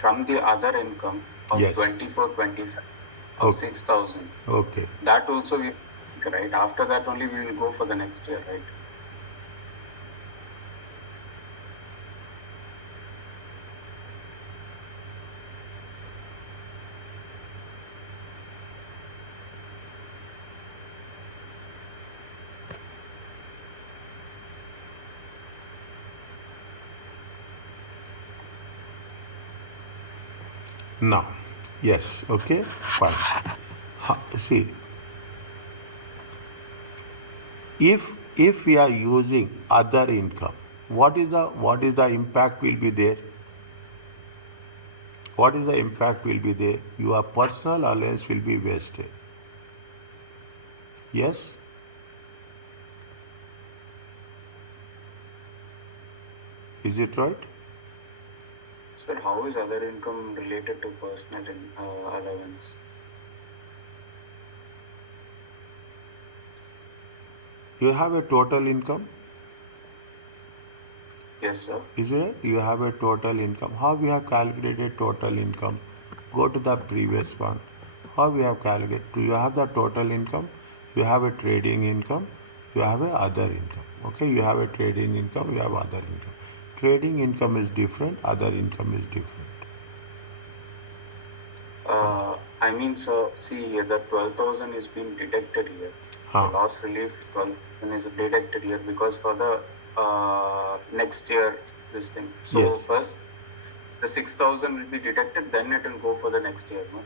from the other income of Yes. 24-25 of Okay. 6,000. Okay. That also we right. After that only we will go for the next year, right? Now, yes. Okay. Fine. See, if we are using other income, what is the impact will be there? What is the impact will be there? Your personal allowance will be wasted. Yes? Is it right? Sir, how is other income related to personal allowance? You have a total income? Yes, sir. Is it? You have a total income. How we have calculated total income? Go to the previous one. How we have calculated? Do you have the total income? You have a trading income. You have a other income. Okay, you have a trading income. You have other income. Trading income is different. Other income is different. I mean, sir, see here, the 12,000 is being deducted here. The loss relief 12,000 is deducted here because for the next year, this thing. So Yes. first, the 6,000 will be deducted, then it will go for the next year, no?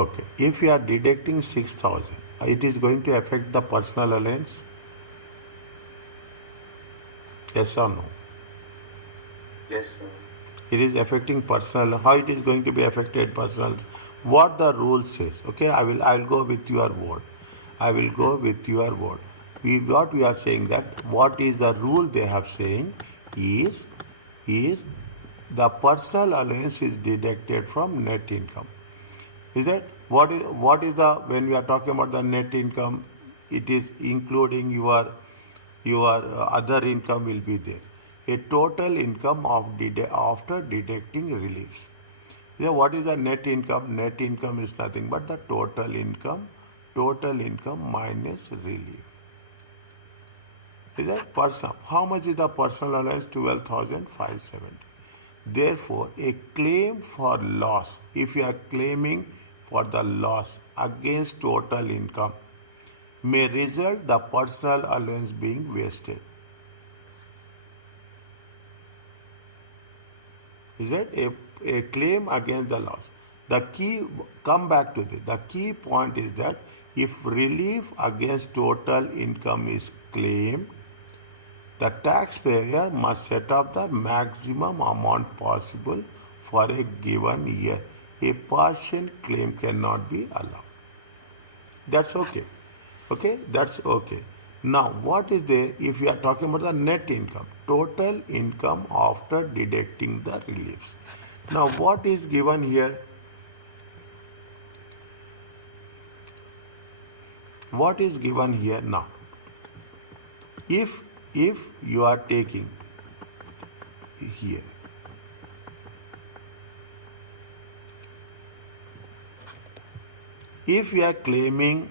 Okay. If you are deducting 6,000, it is going to affect the personal allowance? Yes or no? Yes, sir. It is affecting personal. How it is going to be affected personal? What the rule says. Okay, I will go with your word. I will go with your word. What we are saying that what is the rule they have saying is the personal allowance is deducted from net income. Is that what is the when we are talking about the net income? It is including your other income will be there. A total income of after deducting reliefs. Yeah, what is the net income? Net income is nothing but the total income total income minus relief. Is that personal? How much is the personal allowance? 12,570. Therefore, a claim for loss, if you are claiming for the loss against total income, may result the personal allowance being wasted. Is it a claim against the loss? The key, come back to this. The key point is that if relief against total income is claimed, the taxpayer must set up the maximum amount possible for a given year. A partial claim cannot be allowed. That's okay. Okay, that's okay. Now, what is there if we are talking about the net income? Total income after deducting the reliefs. Now, what is given here? What is given here now? If you are taking here, if you are claiming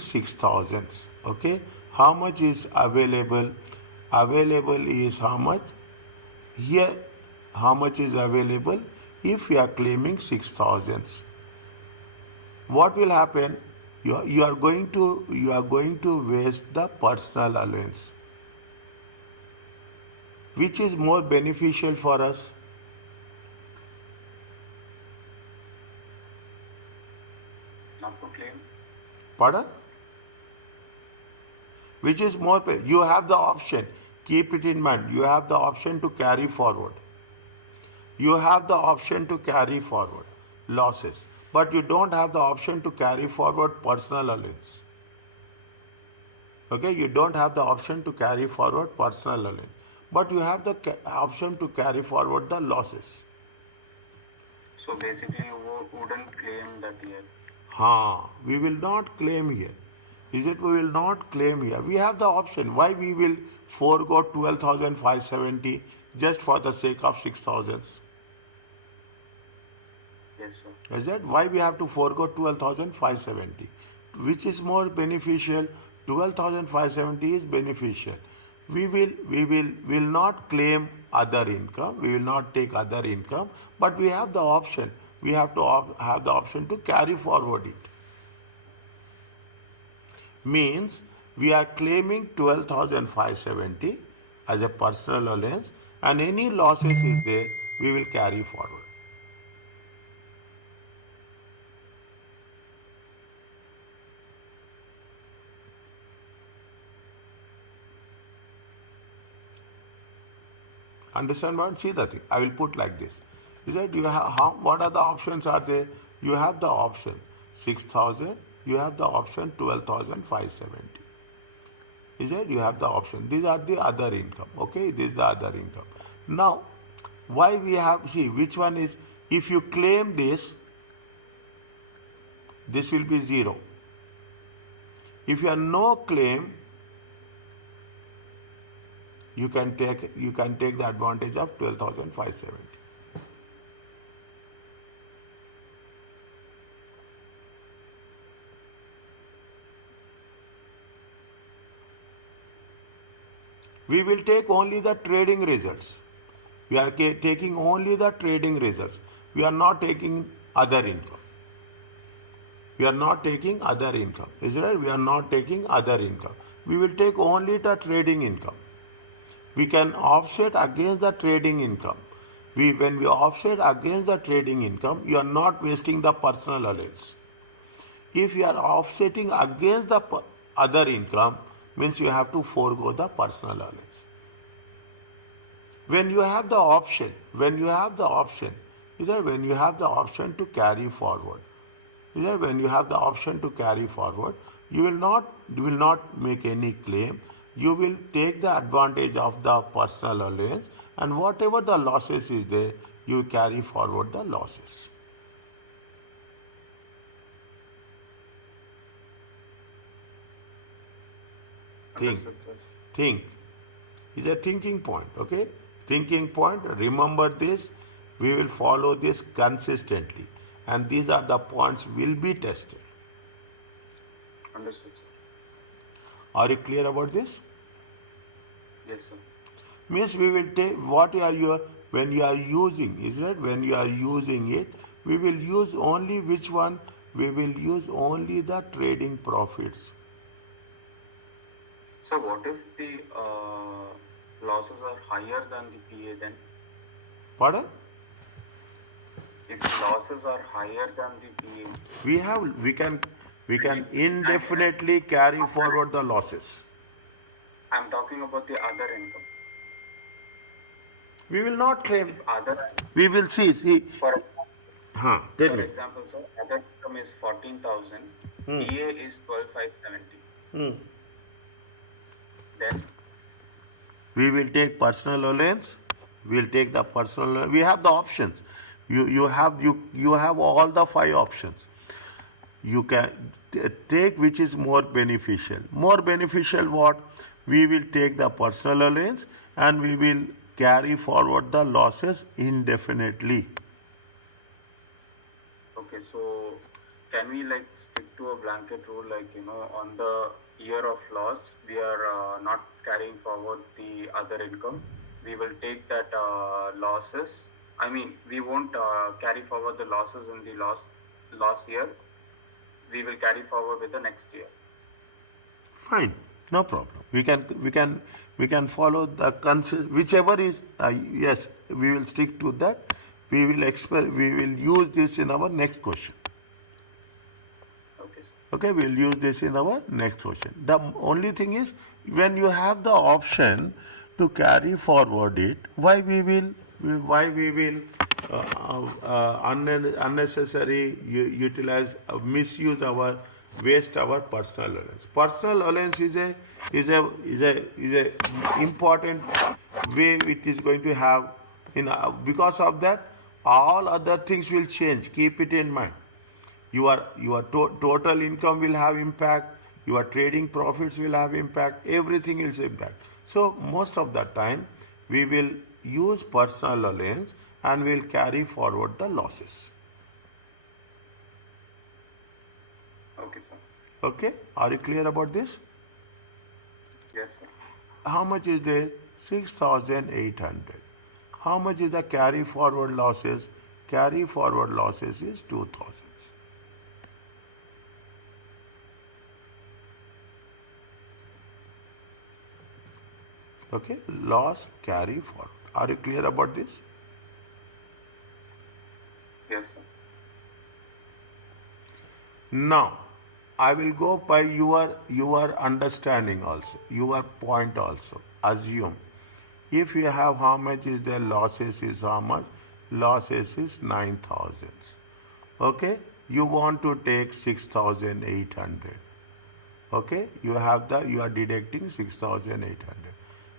6,000, okay, how much is available? Available is how much? Here, how much is available? If you are claiming 6,000, what will happen? You are going to waste the personal allowance. Which is more beneficial for us? Not to claim. Pardon? Which is more, you have the option, keep it in mind, you have the option to carry forward. You have the option to carry forward losses, but you don't have the option to carry forward personal allowance. Okay, you don't have the option to carry forward personal allowance, but you have the option to carry forward the losses. So basically, you wouldn't claim that year. We will not claim here. Is it we will not claim here? We have the option. Why we will forego 12,570 just for the sake of 6,000? Yes, sir. Is that why we have to forego 12,570? Which is more beneficial? 12,570 is beneficial. We will not claim other income. We will not take other income, but we have the option. We have to have the option to carry forward it. Means we are claiming 12,570 as a personal allowance, and any losses is there, we will carry forward. Understand what? See the thing. I will put like this. Is that you have what are the options are there? You have the option 6,000. You have the option 12,570. Is that you have the option? These are the other income. Okay, this is the other income. Now, why we have see which one is? If you claim this will be 0. If you have no claim, you can take the advantage of 12,570. We will take only the trading results. We are taking only the trading results. We are not taking other income. We are not taking other income. Is it right? We are not taking other income. We will take only the trading income. We can offset against the trading income. When we offset against the trading income, you are not wasting the personal allowance. If you are offsetting against the other income, means you have to forego the personal allowance. When you have the option, when you have the option to carry forward, you will not make any claim. You will take the advantage of the personal allowance, and whatever the losses is there, you carry forward the losses. Think. It's a thinking point, okay? Thinking point, remember this, we will follow this consistently, and these are the points will be tested. Understood, sir. Are you clear about this? Yes, sir. Means we will take what are your when you are using, is it? When you are using it, we will use only which one? We will use only the trading profits. So what if the losses are higher than the PA then? Pardon? If the losses are higher than the PA, We can indefinitely carry forward the losses. I'm talking about the other income. We will not claim. If other, We will see. for Tell for me. example, sir, other income is 14,000, Hmm. PA is 12,570. Hmm. Then We will take personal allowance. We'll take the personal. We have the options. You have all the 5 options. You can take which is more beneficial. More beneficial what? We will take the personal allowance and we will carry forward the losses indefinitely. okay, so can we like stick to a blanket rule, like on the year of loss, we are not carrying forward the other income. We will take that losses. I mean, we won't carry forward the losses in the loss year. We will carry forward with the next year. Fine, no problem. We can follow the whichever is yes. We will stick to that. We will use this in our next question. Okay, sir. Okay, we'll use this in our next question. The only thing is when you have the option to carry forward it, why we will unnecessary utilize misuse our waste our personal allowance. Personal allowance is a important way it is going to have because of that all other things will change. Keep it in mind. Your total income will have impact, your trading profits will have impact, everything will impact. So most of the time we will use personal allowance and will carry forward the losses. Okay, sir. Okay, are you clear about this? Yes, sir. How much is there? 6,800. How much is the carry forward losses? Carry forward losses is 2,000. Okay, loss carry forward. Are you clear about this? Yes, sir. Now, I will go by your understanding also, your point also. Assume if you have how much is the losses is how much? Losses is 9,000. Okay, you want to take 6,800. Okay, you are deducting 6,800.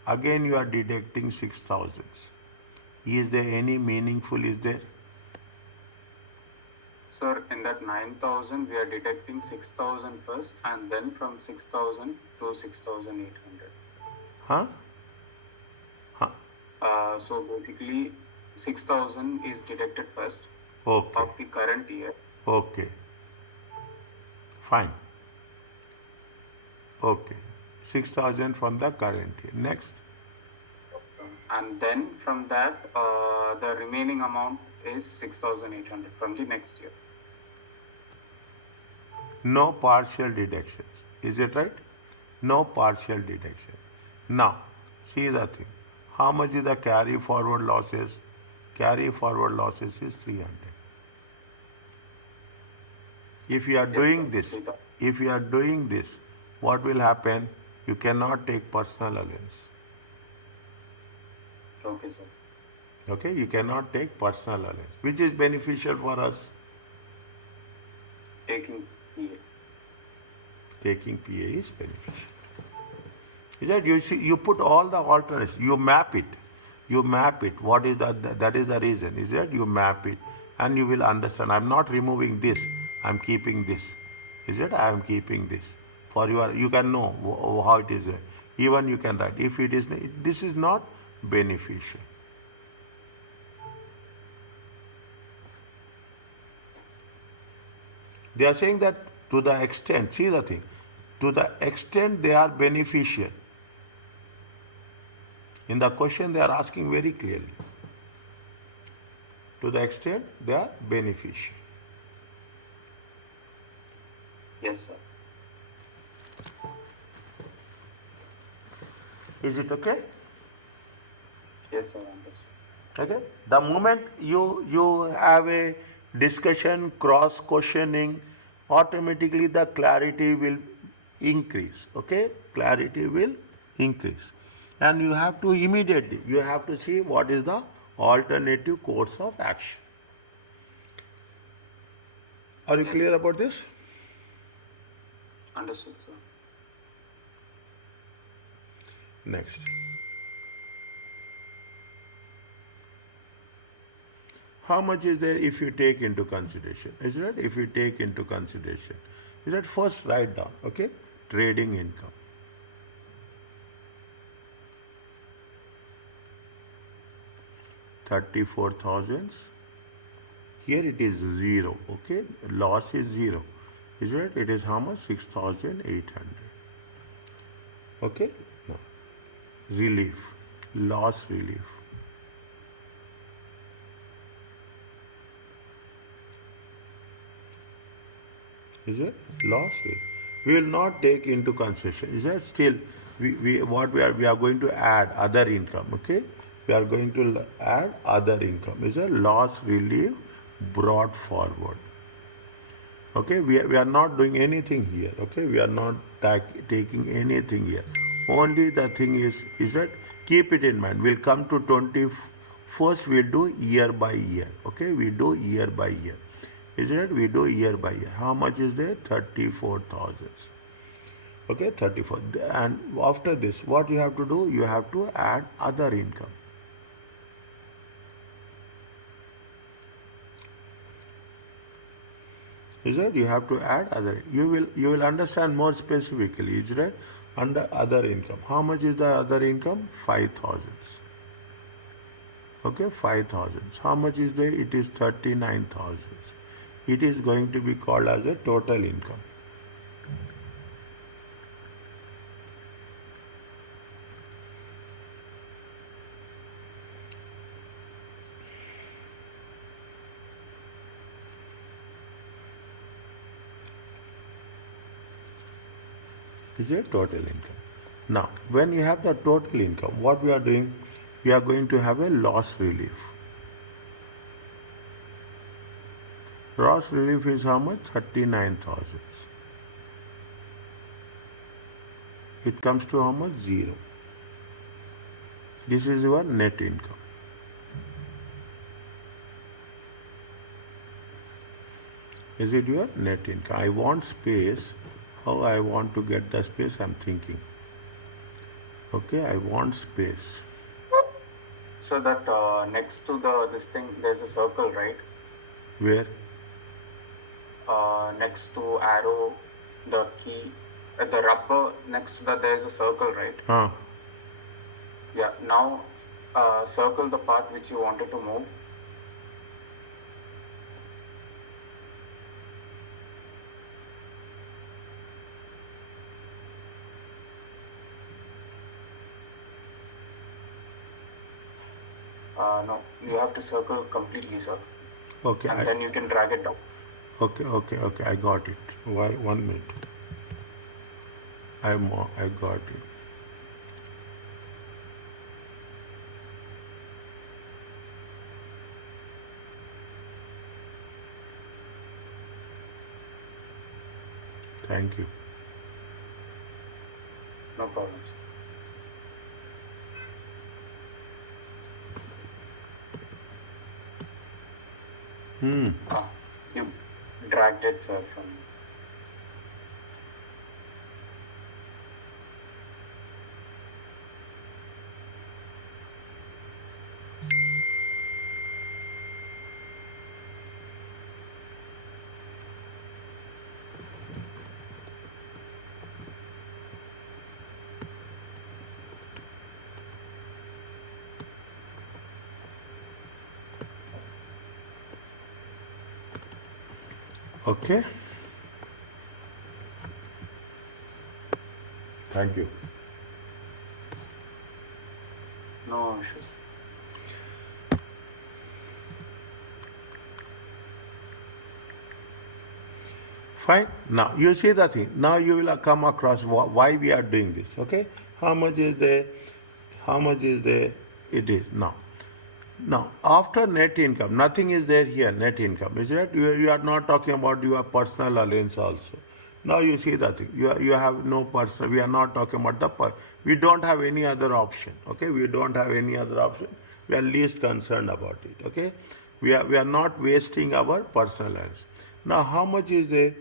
Again you are deducting 6,000. Is there any meaningful is there? Sir, in that 9,000, we are deducting 6,000 first, and then from 6,000 to 6,800. Huh? So basically, 6,000 is deducted first Okay. of the current year. Okay. Fine. Okay. 6,000 from the current year. Next. And then from that, the remaining amount is 6,800 from the next year. No partial deductions. Is it right? No partial deduction. Now, see the thing. How much is the carry forward losses? Carry forward losses is 300. If you are doing this, what will happen? You cannot take personal allowance. Okay, sir. Okay, you cannot take personal allowance. Which is beneficial for us? Taking PA. Taking PA is beneficial. Is that you put all the alternates, you map it. What is that is the reason. Is that you map it and you will understand. I'm not removing this. I'm keeping this. Is it? I am keeping this. For you can know how it is. Even you can write. If it is, this is not beneficial. They are saying that to the extent, see the thing, to the extent they are beneficial. In the question they are asking very clearly. To the extent they are beneficial. Yes, sir. Is it okay? Yes, sir. Understood. Okay. The moment you have a discussion, cross questioning, automatically the clarity will increase. Okay, clarity will increase, and you have to immediately see what is the alternative course of action. Are you clear about this? Understood, sir. Next. How much is there if you take into consideration? Is that if you take into consideration? Is that first write down, okay? Trading income. $34,000. Here it is 0, okay? Loss is 0. Is it? It is how much? 6,800. Okay? No. Relief. Loss relief. Is it? Loss relief. We will not take into consideration. Is that still we are going to add other income, okay? We are going to add other income. Is a loss relief brought forward. Okay, we are not doing anything here. Okay, we are not taking anything here. Only the thing is that keep it in mind. We'll come to 21st. We'll do year by year. Okay, we do year by year. Is it? We do year by year. How much is there? 34,000. Okay, 34. And after this, what you have to do? You have to add other income. Is it? You have to add other. You will understand more specifically. Is it? Under other income. How much is the other income? 5,000. Okay, 5,000. How much is there? It is 39,000. It is going to be called as a total income. Is a total income. Now, when you have the total income, what we are doing? We are going to have a loss relief. Loss relief is how much? 39,000. It comes to how much? 0. This is your net income. Is it your net income? I want space. How I want to get the space? I'm thinking. Okay, I want space. So that next to this thing, there's a circle, right? Where? Next to arrow, the key, the rubber, next to that there's a circle, right? Yeah, now circle the path which you wanted to move. No, you have to circle completely, sir. Okay. And then you can drag it down. Okay, I got it. Why? 1 minute. I got it. Thank you. No problem, sir. You dragged it, sir, from. Okay. Thank you. No issues. Fine. Now you see the thing. Now you will come across why we are doing this. Okay. How much is there? How much is there? It is now. Now after net income, nothing is there here. Net income is it? You are not talking about your personal allowance also. Now you see the thing. You have no personal. We are not talking about we don't have any other option. Okay. We don't have any other option. We are least concerned about it. Okay. We are not wasting our personal allowance. Now how much is there?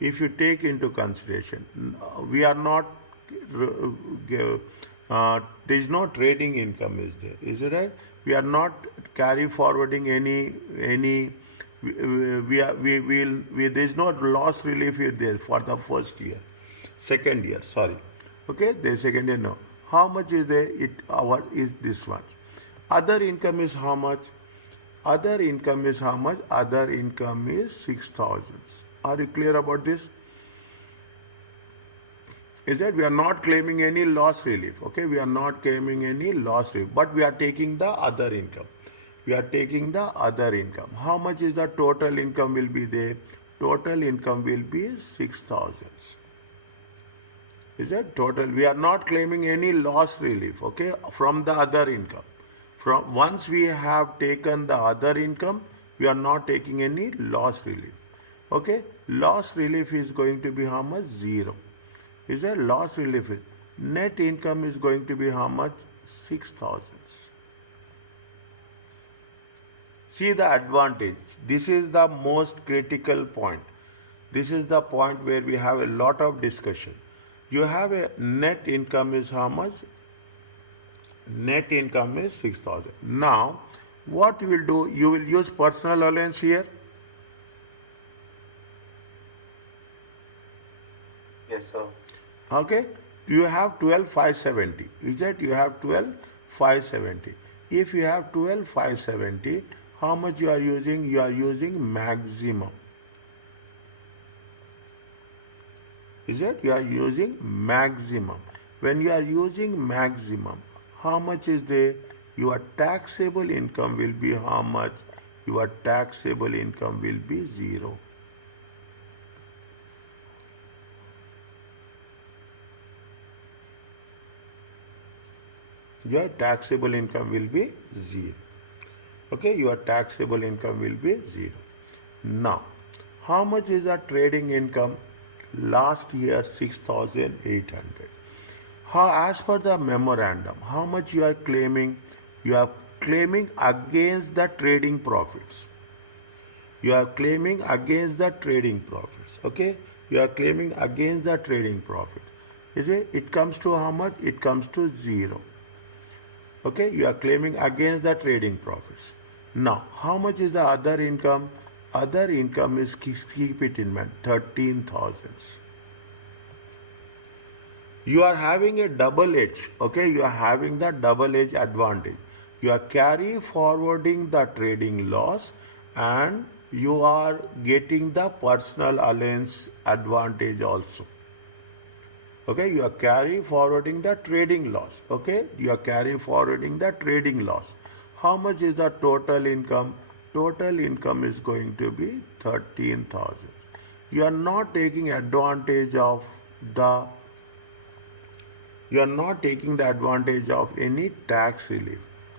If you take into consideration, we are not, there is no trading income is there, is it right? We are not carry forwarding any, there is no loss relief is there for the first year, second year, sorry. Okay, the second year, no. How much is there? Is this one. Other income is how much? Other income is how much? Other income is 6,000. Are you clear about this? Is that we are not claiming any loss relief. Okay, we are not claiming any loss relief, but we are taking the other income. We are taking the other income. How much is the total income will be there? Total income will be 6,000. Is that total? We are not claiming any loss relief. Okay, from the other income. From once we have taken the other income, we are not taking any loss relief. Okay, loss relief is going to be how much? 0. Is that loss relief? Net income is going to be how much? 6,000. See the advantage. This is the most critical point. This is the point where we have a lot of discussion. You have a net income is how much? Net income is 6,000. Now, what you will do? You will use personal allowance here. Yes, sir. Okay, you have 12,570. Is that you have 12,570? If you have 12,570, how much you are using? You are using maximum. Is it? You are using maximum. When you are using maximum, how much is there? Your taxable income will be how much? Your taxable income will be 0. Your taxable income will be 0. Okay, your taxable income will be 0. Now, how much is our trading income? Last year 6,800. As per the memorandum, how much you are claiming? You are claiming against the trading profits. You are claiming against the trading profits. Okay, you are claiming against the trading profit. Is it? It comes to how much? It comes to 0. Okay, you are claiming against the trading profits. Now, how much is the other income? Other income is, keep it in mind, 13,000. You are having a double edge. Okay, you are having the double edge advantage. You are carry forwarding the trading loss and you are getting the personal allowance advantage also. Okay, you are carry forwarding the trading loss. Okay, you are carry forwarding the trading loss. How much is the total income? Total income is going to be 13,000. You are not taking advantage of the. You are not taking the advantage of any tax relief.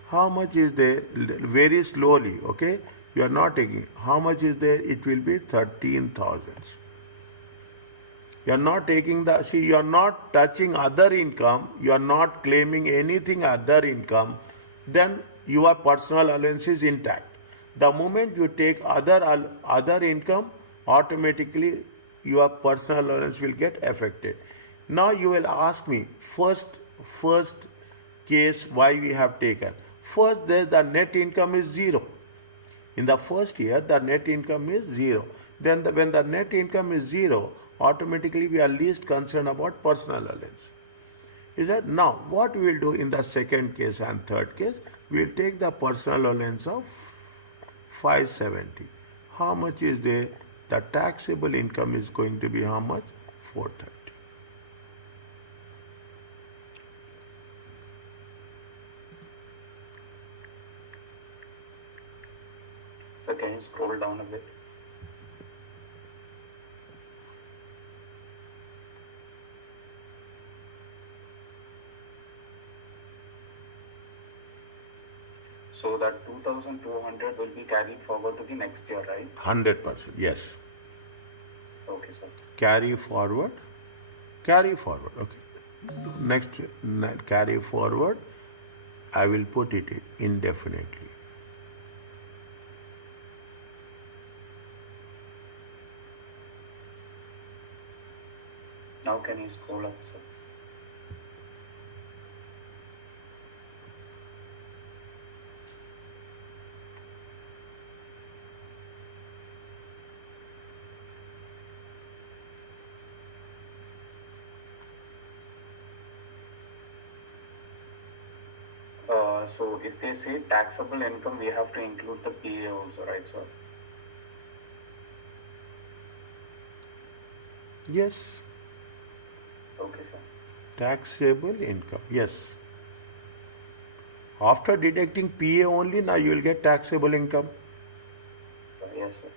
How much is there? Very slowly. Okay, you are not taking. How much is there? It will be 13,000. You are not taking the, see, you are not touching other income, you are not claiming anything other income, then your personal allowance is intact. The moment you take other income, automatically your personal allowance will get affected. Now you will ask me, first case why we have taken. First, the net income is 0. In the first year, the net income is 0. Then when the net income is 0, automatically we are least concerned about personal allowance. Is that? Now, what we will do in the second case and third case, we will take the personal allowance of 570. How much is there? The taxable income is going to be how much? 430. you scroll down a bit? So that 2,200 will be carried forward to the next year, right? 100%, yes. Okay, sir. Carry forward, okay. Next, carry forward, I will put it indefinitely. Now can you scroll up, sir? So if they say taxable income, we have to include the PA also, right, sir? Yes. Okay, sir. Taxable income, yes. After deducting PA only, now you will get taxable income. Yes, sir.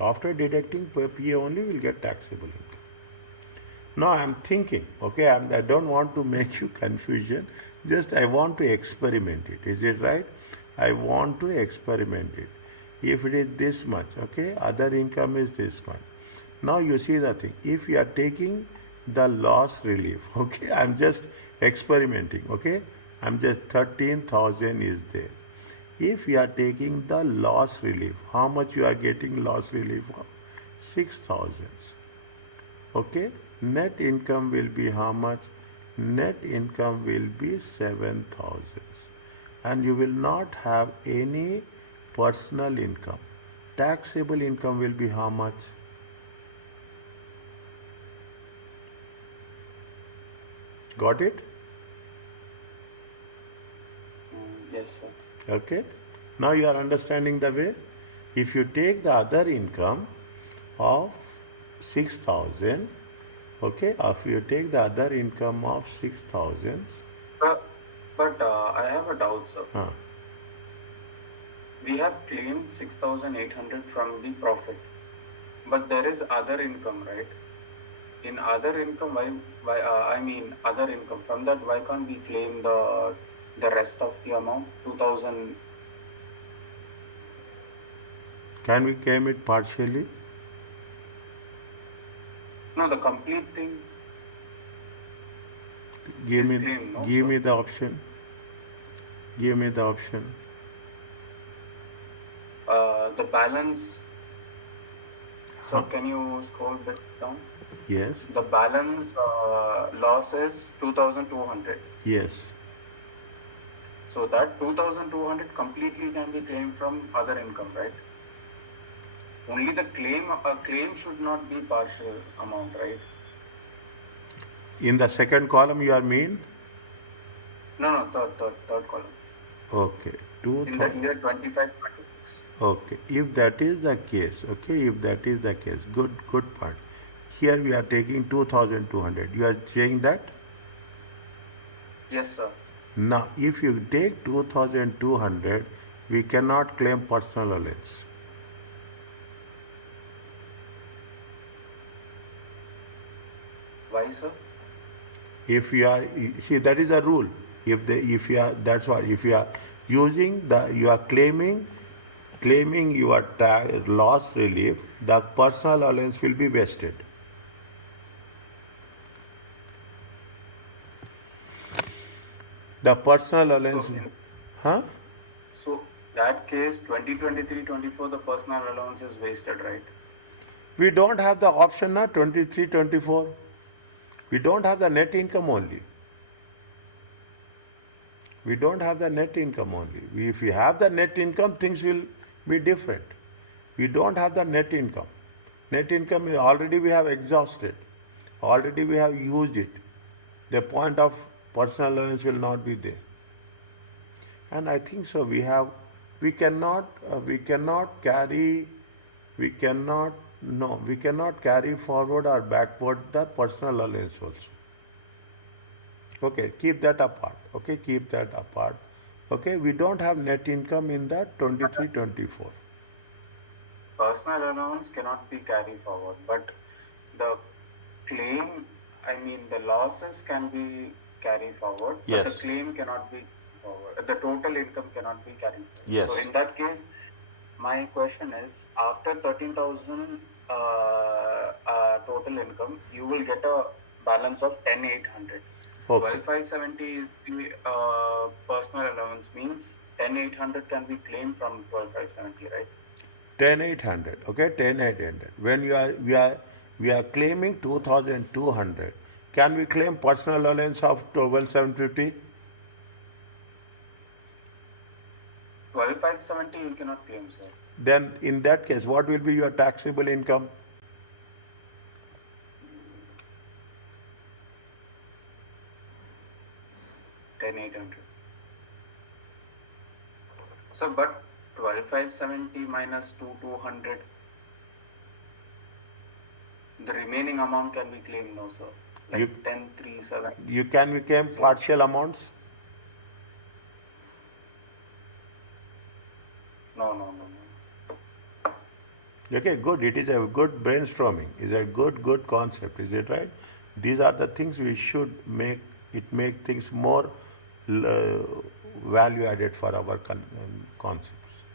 After deducting PA only, we will get taxable income. Now I am thinking, okay, I don't want to make you confusion, just I want to experiment it. Is it right? I want to experiment it. If it is this much, okay, other income is this much. Now you see the thing, if you are taking the loss relief, okay, I'm just experimenting, okay, I'm just 13,000 is there. If you are taking the loss relief, how much you are getting loss relief of? 6,000. Okay, net income will be how much? Net income will be 7,000. And you will not have any personal income. Taxable income will be how much? Got it? Yes, sir. Okay. Now you are understanding the way. If you take the other income of 6,000, okay, if you take the other income of 6,000. But I have a doubt, sir. We have claimed 6,800 from the profit, but there is other income, right? In other income, other income, from that, why can't we claim the rest of the amount, 2,000? Can we claim it partially? No, the complete thing. Give me the option. Give me the option. The balance. So can you scroll a bit down? Yes. The balance loss is 2,200. Yes. So that 2,200 completely can be claimed from other income, right? Only the claim should not be partial amount, right? In the second column you are mean? No, third column. Okay. In the year 25, 26. Okay. If that is the case, okay, if that is the case, good part. Here we are taking 2,200. You are saying that? Yes, sir. Now, if you take 2,200, we cannot claim personal allowance. Why, sir? If you are, see, that is a rule. If you are, that's why, if you are using you are claiming your loss relief, the personal allowance will be vested. The personal allowance, So that case, 2023-24, the personal allowance is wasted, right? We don't have the option now, 23-24. We don't have the net income only. We don't have the net income only. If we have the net income, things will be different. We don't have the net income. Net income is already we have exhausted. Already we have used it. The point of personal allowance will not be there. And I think so. We cannot carry forward or backward the personal allowance also. Okay, keep that apart. Okay, keep that apart. Okay, we don't have net income in that 23-24. personal allowance cannot be carried forward, but the claim, I mean, the losses can be carried forward, but the Yes. claim cannot be forward. The total income cannot be carried forward. Yes. So in that case, my question is, after 13,000 total income, you will get a balance of 10,800. Okay. 12,570 is the personal allowance, means 10,800 can be claimed from 12,570, right? 10,800. Okay, 10,800. When we are claiming 2,200, can we claim personal allowance of 12,750? 12,570 you cannot claim, sir. Then in that case, what will be your taxable income? 10,800. So, but 12,570 minus 2,200, the remaining amount can be claimed, no, sir. Like 10,370. You can claim partial amounts? No. Okay, good. It is a good brainstorming. It's a good concept. Is it right? These are the things we should make. It make things more value added for our concepts.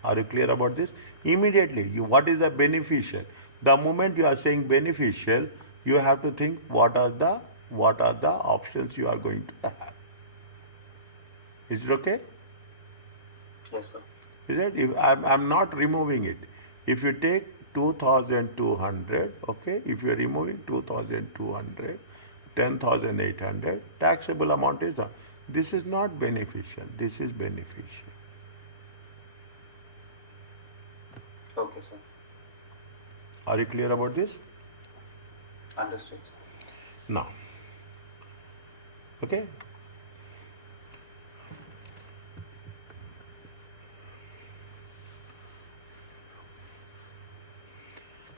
Are you clear about this? Immediately, what is the beneficial? The moment you are saying beneficial, you have to think what are the options you are going to have. Is it okay? Yes, sir. Is it? If I'm not removing it. If you take 2,200, okay, if you are removing 2,200, 10,800, taxable amount is not. This is not beneficial. This is beneficial. Okay, sir. Are you clear about this? Understood. Now, okay.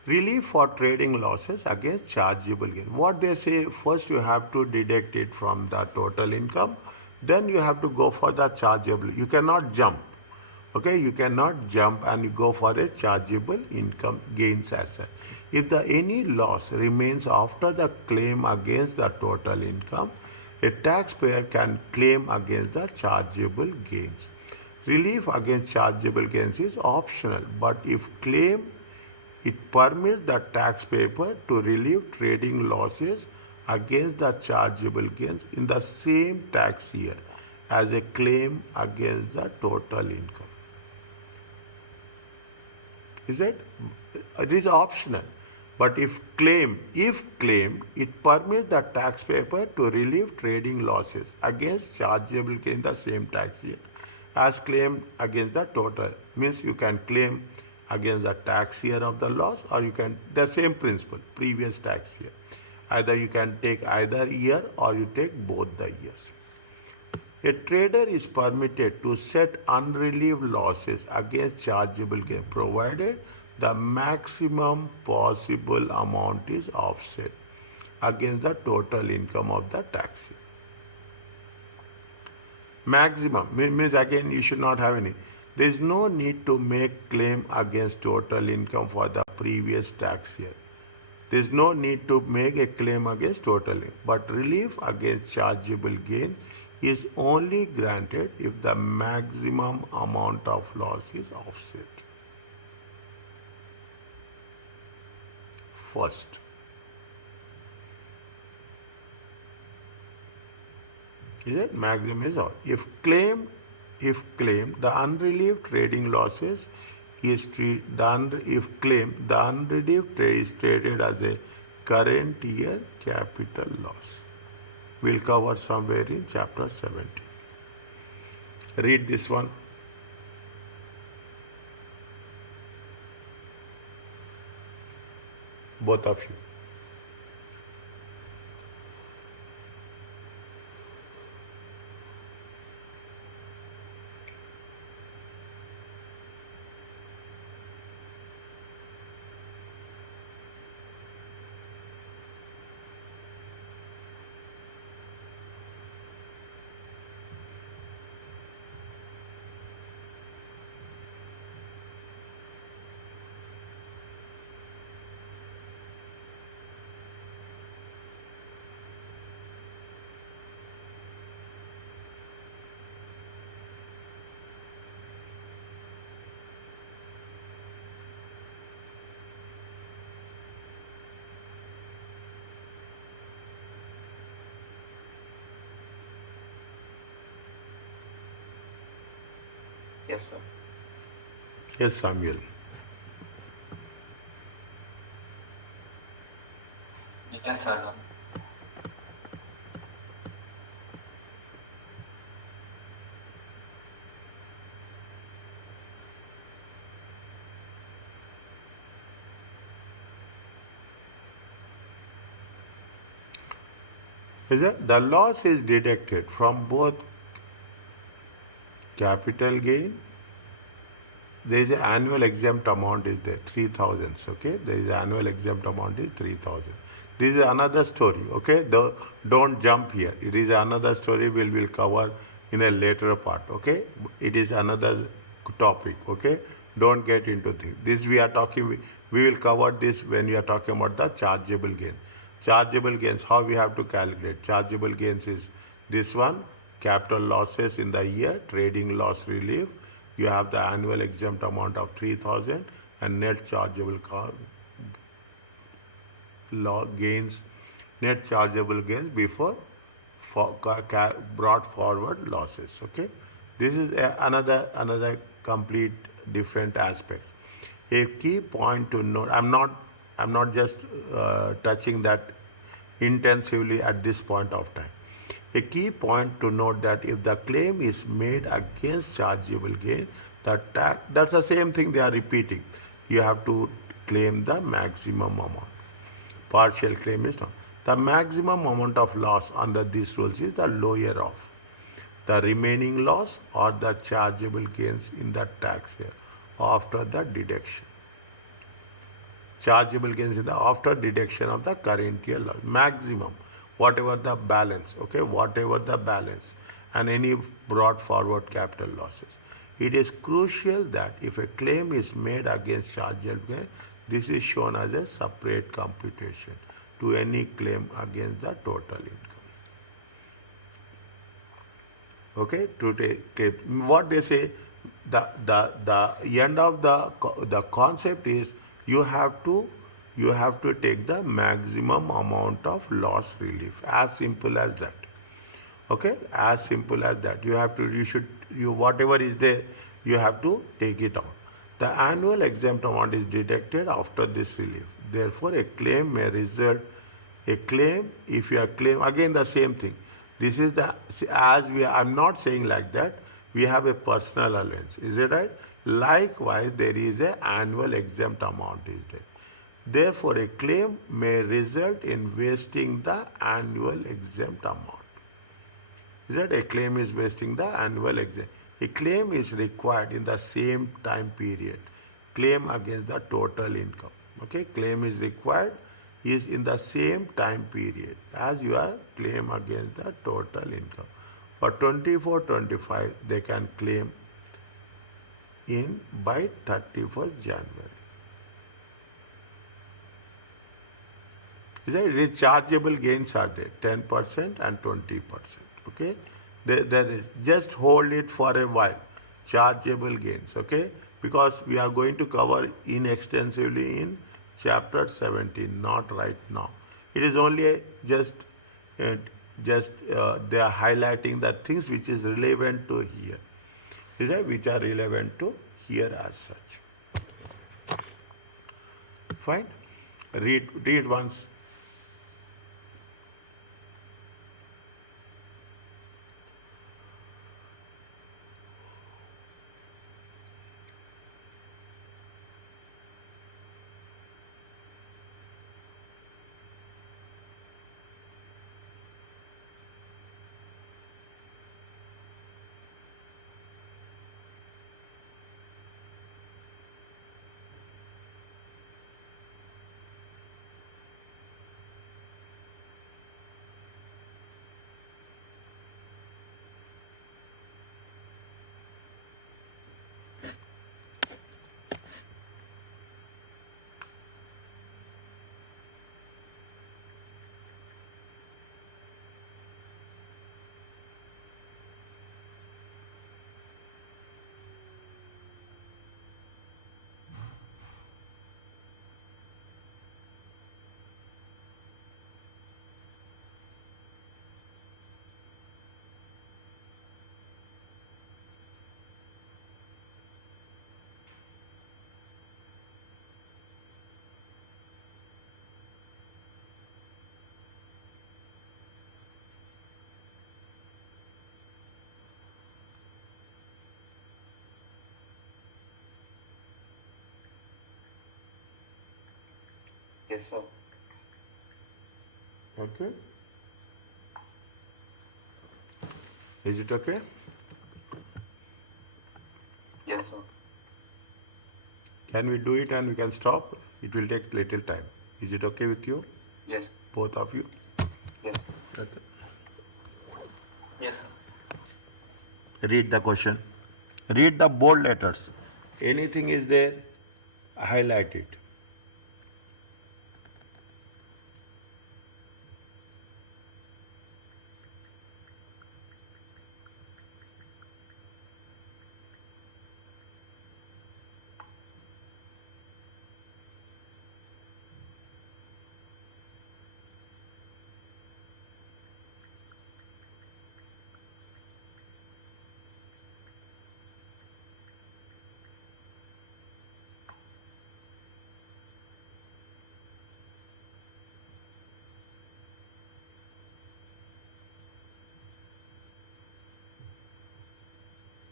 Relief for trading losses against chargeable gain. What they say, first you have to deduct it from the total income, then you have to go for the chargeable. You cannot jump. Okay, you cannot jump and you go for a chargeable income gains as such. If any loss remains after the claim against the total income, a taxpayer can claim against the chargeable gains. Relief against chargeable gains is optional, but if claim, it permits the taxpayer to relieve trading losses against the chargeable gains in the same tax year as a claim against the total income. Is it? It is optional. But if claimed, it permits the taxpayer to relieve trading losses against chargeable gain in the same tax year as claimed against the total. Means you can claim against the tax year of the loss, or you can, the same principle, previous tax year. Either you can take either year or you take both the years. A trader is permitted to set unrelieved losses against chargeable gain provided the maximum possible amount is offset against the total income of the tax year. Maximum means again you should not have any. There is no need to make claim against total income for the previous tax year. There is no need to make a claim against total income. But relief against chargeable gain is only granted if the maximum amount of loss is offset. First, is it maximum is all. If claimed, the unrelieved trading losses is if claimed, the unrelieved trade is treated as a current year capital loss. We'll cover somewhere in chapter 17. Read this one. Both of you. Yes, sir. Yes, Samuel. Yes, sir. Is it? The loss is deducted from both capital gain. There is an annual exempt amount is there, 3,000. Okay, there is annual exempt amount is 3,000. This is another story. Okay, don't jump here. It is another story we will cover in a later part. Okay, it is another topic. Okay, don't get into things. This we are talking. We will cover this when we are talking about the chargeable gain. Chargeable gains. How we have to calculate chargeable gains is this one: capital losses in the year, trading loss relief. You have the annual exempt amount of 3,000 and net chargeable gains, net chargeable gains before brought forward losses. Okay, this is another complete different aspect. A key point to note. I'm not just touching that intensively at this point of time. A key point to note that if the claim is made against chargeable gain, that's the same thing they are repeating. You have to claim the maximum amount. Partial claim is not. The maximum amount of loss under these rules is the lower of the remaining loss or the chargeable gains in the tax year after the deduction. Chargeable gains in the after deduction of the current year loss. Maximum, whatever the balance, okay, whatever the balance, and any brought forward capital losses. It is crucial that if a claim is made against chargeable gain, this is shown as a separate computation to any claim against the total income. Okay, to take what they say, the end of the concept is you have to take the maximum amount of loss relief. As simple as that. Okay, as simple as that. You whatever is there, you have to take it out. The annual exempt amount is deducted after this relief. Therefore, a claim may result. A claim, if you are claim again the same thing. This is the as we. I'm not saying like that. We have a personal allowance. Is it right? Likewise, there is an annual exempt amount is there. Therefore, a claim may result in wasting the annual exempt amount. Is that a claim is wasting the annual exempt? A claim is required in the same time period. Claim against the total income. Okay, claim is required is in the same time period as your claim against the total income. For 24-25, they can claim in by 31st January. The chargeable gains are there, 10% and 20%. Okay, there is just hold it for a while. Chargeable gains. Okay, because we are going to cover extensively in chapter 17, not right now. It is only just they are highlighting the things which is relevant to here. Is that which are relevant to here as such. Fine. Read once. Yes, sir. Okay? Is it okay? Yes, sir. Can we do it and we can stop? It will take little time. Is it okay with you? Yes. Both of you? Yes. Okay. Yes, sir. Read the question. Read the bold letters. Anything is there, highlight it.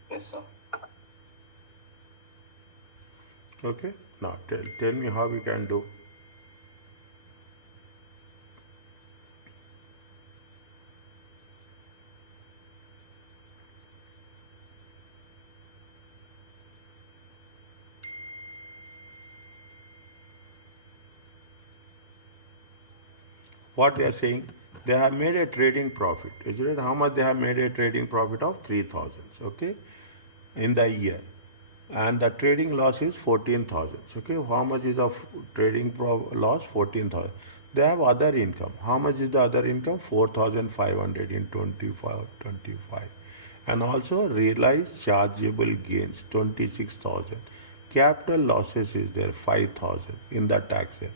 Yes, sir. Okay? Now tell me how we can do. What they are saying, they have made a trading profit. Is it how much they have made a trading profit of 3,000, okay, in the year. And the trading loss is 14,000. Okay, how much is the trading loss? 14,000. They have other income. How much is the other income? 4,500 in 25. And also realized chargeable gains 26,000. Capital losses is there 5,000 in the tax year.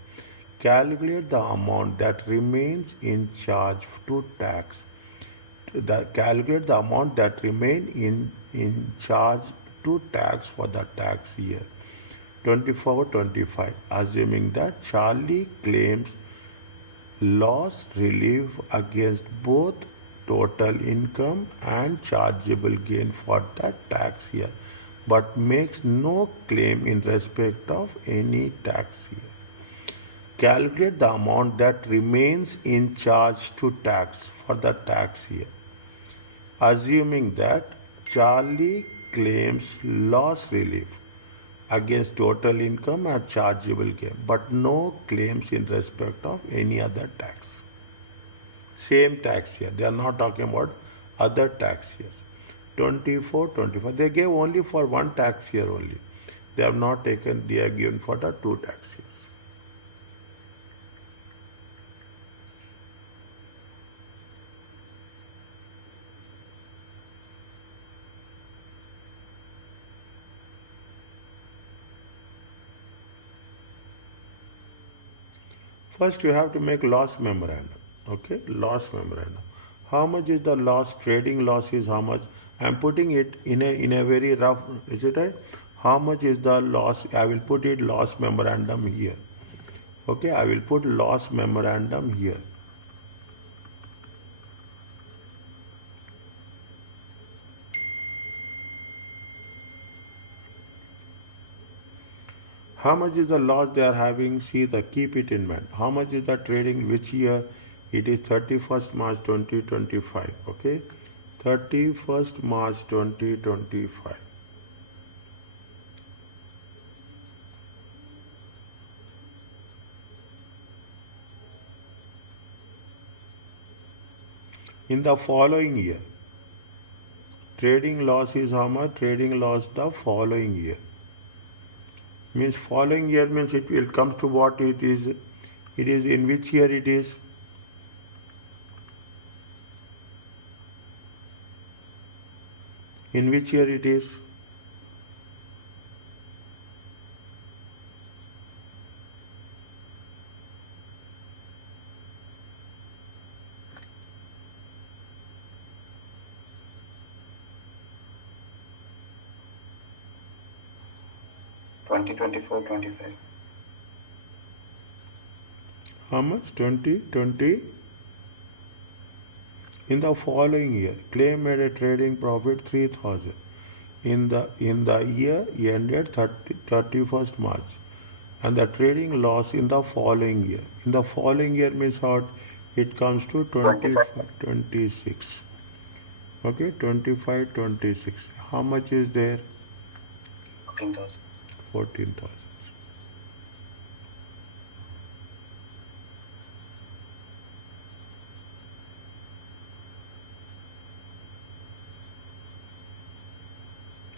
Calculate the amount that remains in charge to tax. Calculate the amount that remain in charge to tax for the tax year 24-25, assuming that Charlie claims loss relief against both total income and chargeable gain for that tax year, but makes no claim in respect of any tax year. Calculate the amount that remains in charge to tax for the tax year, assuming that Charlie claims loss relief against total income and chargeable gain, but no claims in respect of any other tax. Same tax year. They are not talking about other tax years. 24, 25. They gave only for one tax year only. They have not taken, they are given for the two tax years. First, you have to make loss memorandum. Okay, loss memorandum. How much is the loss? Trading loss is how much? I'm putting it in a very rough. Is it right? How much is the loss? I will put it loss memorandum here. Okay, I will put loss memorandum here. How much is the loss they are having? See, keep it in mind. How much is the trading? Which year? It is 31st March 2025. Okay, 31st March 2025. In the following year, trading loss is how much? Trading loss the following year. Means following year means it will come to what it is. It is in which year it is? In which year it is? Twenty 25. How much? 2020. In the following year, claim made a trading profit 3,000. In the year ended 31st March. and the trading loss in the following year. In the following year means what? It comes to 25, 26. Okay, 25, 26. How much is there? 14,000. 14,000.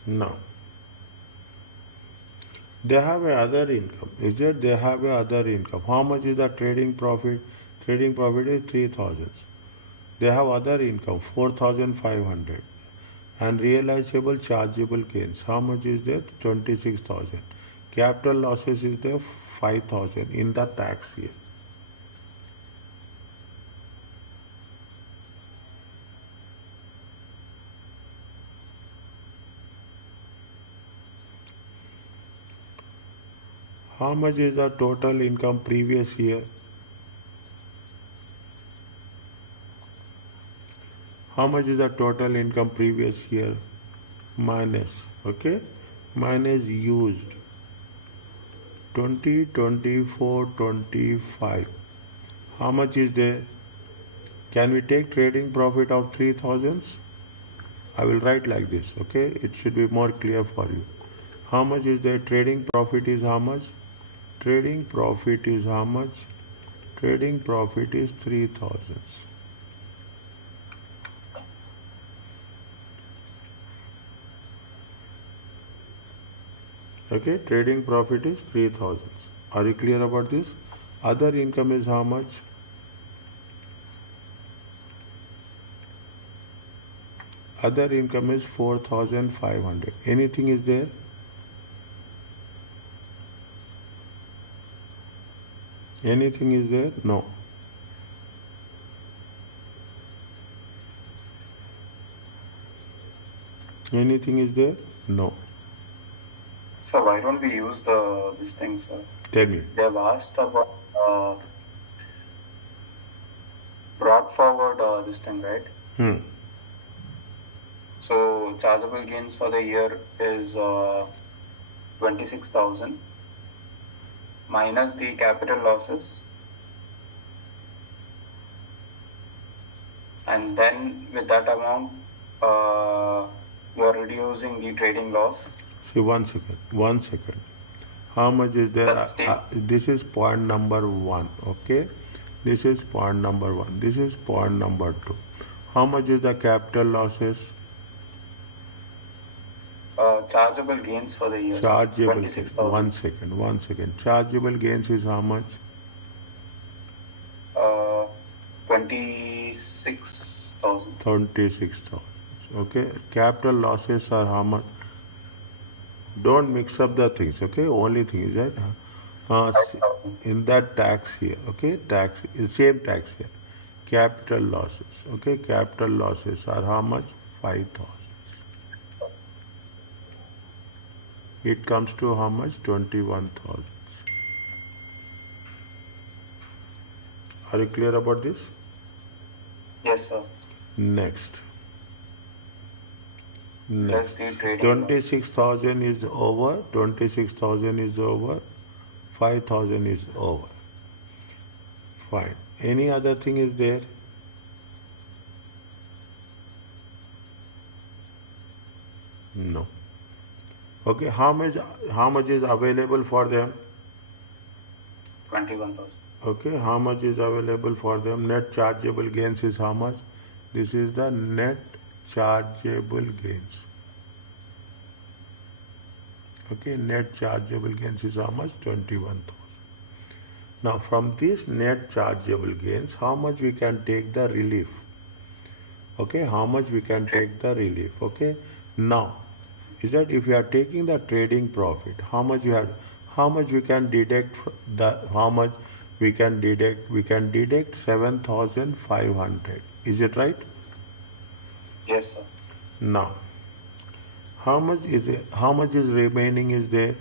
Now, they have a other income. Is it? They have a other income. How much is the trading profit? Trading profit is 3,000. They have other income 4,500. And realizable chargeable gains. How much is there? 26,000. Capital losses is there 5,000 in the tax year. How much is the total income previous year? How much is the total income previous year? Minus, okay? Minus used. 20, 24, 25. How much is there? Can we take trading profit of 3,000? I will write like this, okay? It should be more clear for you. How much is there? Trading profit is how much? Trading profit is how much? Trading profit is 3,000. Okay, trading profit is 3,000. Are you clear about this? Other income is how much? Other income is 4,500. Anything is there? Anything is there? No. Anything is there? No. So why don't we use this thing, sir? Tell me. They have asked about brought forward this thing, right? So chargeable gains for the year is 26,000 minus the capital losses, and then with that amount you are reducing the trading loss. See, 1 second. 1 second. How much is there? This is point number 1. Okay. This is point number 1. This is point number 2. How much is the capital losses? Chargeable gains for the year. Chargeable gains. 1 second. 1 second. Chargeable gains is how much? 26,000. 26,000. Okay. Capital losses are how much? Don't mix up the things. Okay. Only thing is that in that tax year. Okay. Tax same tax year. Capital losses. Okay. Capital losses are how much? 5,000. It comes to how much? 21,000. Are you clear about this? Yes, sir. Next. Plus the trading 26,000 is over. 26,000 is over. 5,000 is over. Fine. Any other thing is there? No. Okay, how much is available for them? 21,000. Okay, how much is available for them? Net chargeable gains is how much? This is the net chargeable gains. Okay, net chargeable gains is how much? 21,000. Now from this net chargeable gains, how much we can take the relief? Okay, how much we can take the relief? Okay, now is that if you are taking the trading profit, how much you have? How much we can deduct? How much we can deduct? We can deduct 7,500. Is it right? Yes, sir. Now, how much is it? How much is remaining? Is there?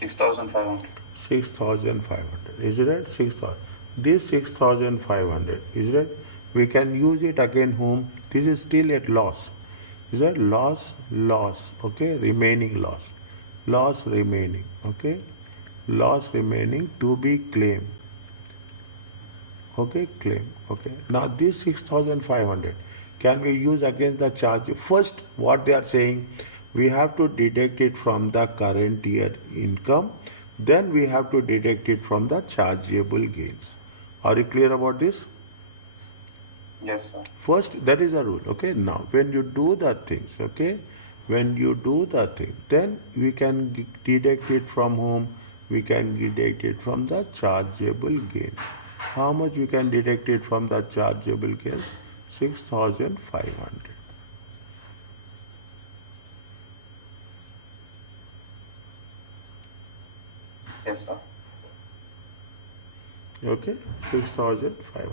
6,500. 6,500. Is it right? 6,000. This 6,500. Is it? We can use it again. Whom? This is still at loss. Is that loss, okay, remaining loss remaining, okay, loss remaining to be claimed, okay, claim, okay. Now this 6,500 can be used against the charge. First, what they are saying, we have to deduct it from the current year income, then we have to deduct it from the chargeable gains. Are you clear about this? Yes, sir. First, that is the rule, okay. Now, when you do the things, okay, when you do the thing, then we can deduct it from whom? We can deduct it from the chargeable gains. How much we can deduct it from the chargeable gains? 6,500. Yes, sir. Okay, 6,500.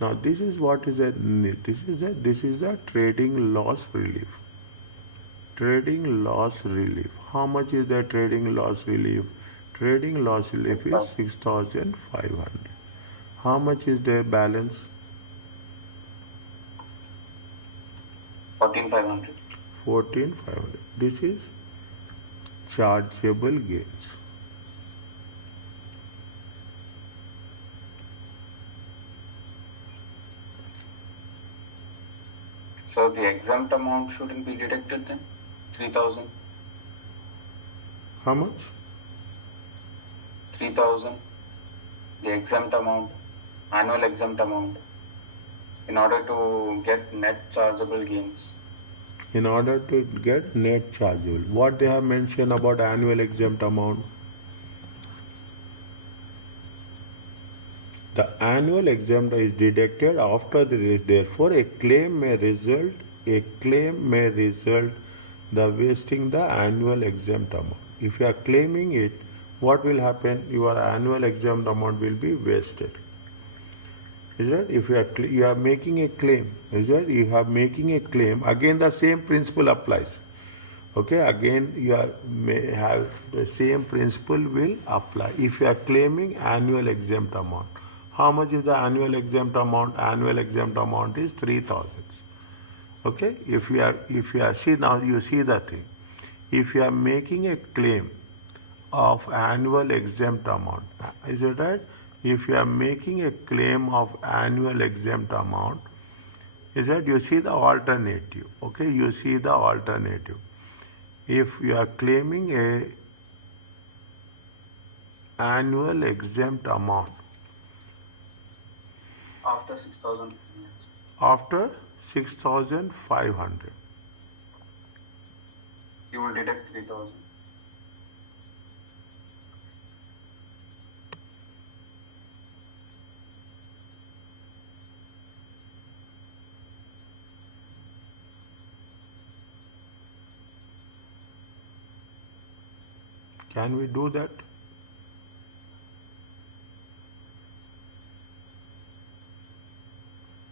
Now this is what is this is the trading loss relief. Trading loss relief. How much is the trading loss relief? Trading loss relief is 6,500. How much is the balance? 14,500. 14,500. This is chargeable gains. So the exempt amount shouldn't be deducted then? 3,000. How much? 3,000. The exempt amount, annual exempt amount, in order to get net chargeable gains. In order to get net chargeable. What they have mentioned about annual exempt amount? The annual exempt is deducted after the release. Therefore, a claim may result the wasting the annual exempt amount. If you are claiming it, what will happen? Your annual exempt amount will be wasted. Is that if you are making a claim? Is that you are making a claim? Again, the same principle applies. Okay, again you may have the same principle will apply. If you are claiming annual exempt amount, how much is the annual exempt amount? Annual exempt amount is 3,000. Okay, if you are see now you see the thing. If you are making a claim of annual exempt amount, is it right? If you are making a claim of annual exempt amount, is that you see the alternative. Okay, you see the alternative. If you are claiming a annual exempt amount After 6,000. after 6,500, You will deduct 3,000. can we do that?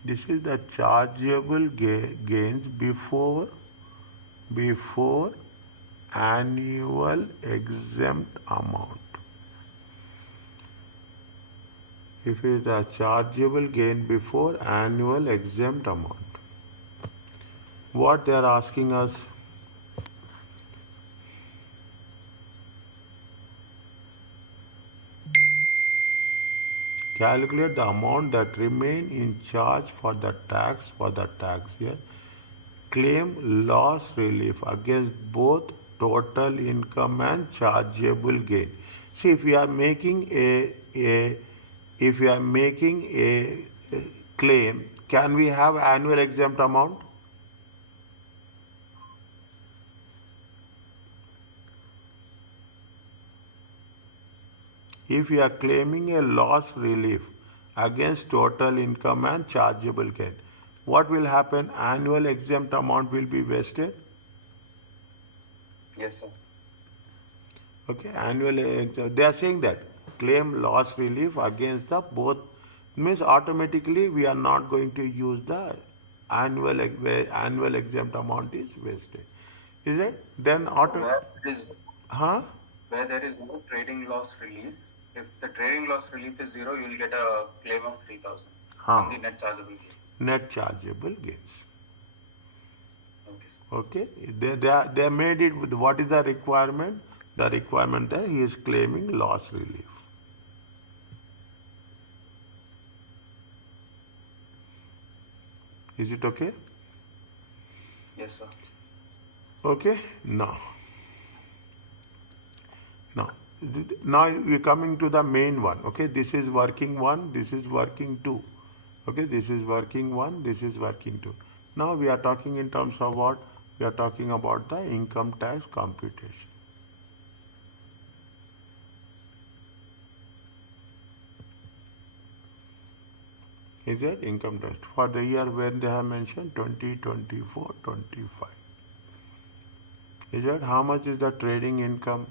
This is the chargeable gains before annual exempt amount. If it is the chargeable gain before annual exempt amount, what they are asking us? Calculate the amount that remain in charge for the tax year. Claim loss relief against both total income and chargeable gain. See, if we are making a claim, can we have annual exempt amount? If you are claiming a loss relief against total income and chargeable gain, what will happen? Annual exempt amount will be wasted. Yes, sir. Okay, they are saying that claim loss relief against the both means automatically we are not going to use the annual exempt amount is wasted. Is it? Then Where there is no trading loss relief, if the trading loss relief is 0, you will get a claim of 3,000 on the net chargeable gains. net chargeable gains. Okay, sir. Okay, they made it with what is the requirement? The requirement that he is claiming loss relief. Is it okay? Yes, sir. Okay, now we're coming to the main one. Okay, this is working one, this is working two. Okay, this is working one, this is working two. Now we are talking in terms of what? We are talking about the income tax computation. Is it income tax for the year when they have mentioned 2024 25? Is it how much is the trading income?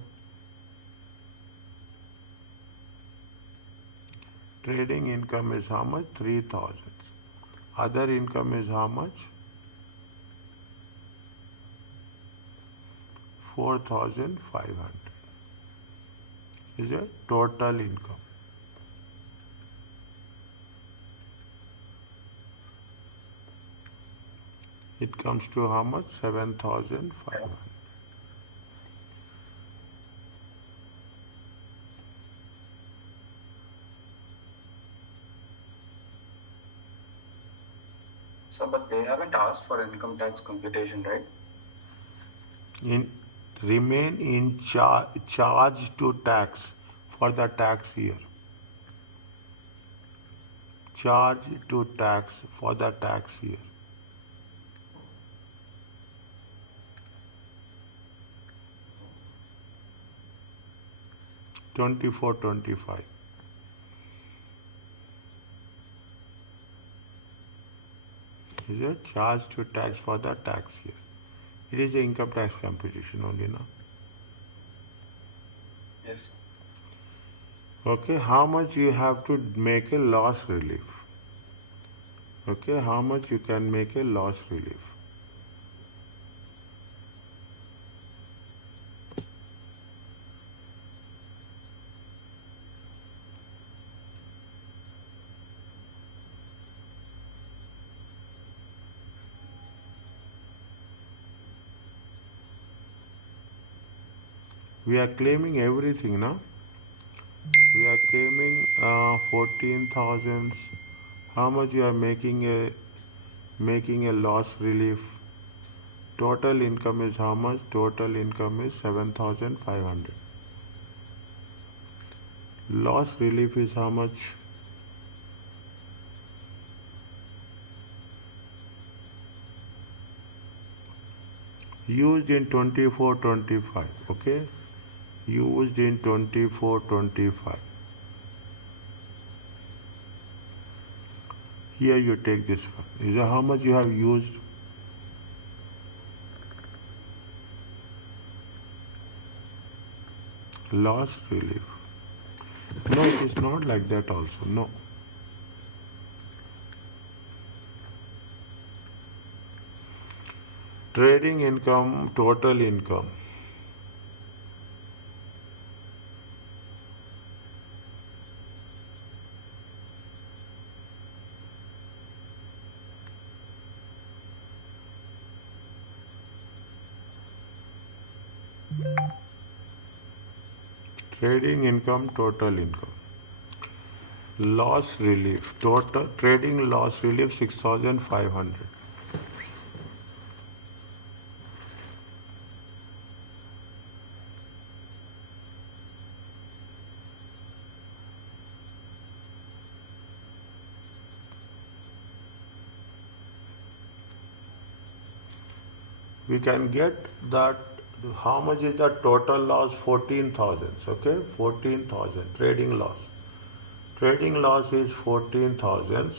Trading income is how much? 3,000. Other income is how much? 4,500. Is it total income? It comes to how much? 7,500. So, but they haven't asked for income tax computation, right? Remain in charge to tax for the tax year. Charge to tax for the tax year. '24, '25. Is it charge to tax for the tax year? It is the income tax computation only now. Yes. Okay, how much you have to make a loss relief? Okay, how much you can make a loss relief? We are claiming everything now. We are claiming 14,000. How much you are making a loss relief? Total income is how much? Total income is 7,500. Loss relief is how much? Used in 24, 25. Okay, used in 24, 25. Here you take this one. Is that how much you have used? Loss relief. No, it is not like that also. No. Trading income, total income. Trading income, total income. Loss relief, total trading loss relief 6,500. We can get that. How much is the total loss? 14,000. Okay, 14,000 trading loss. Trading loss is 14,000.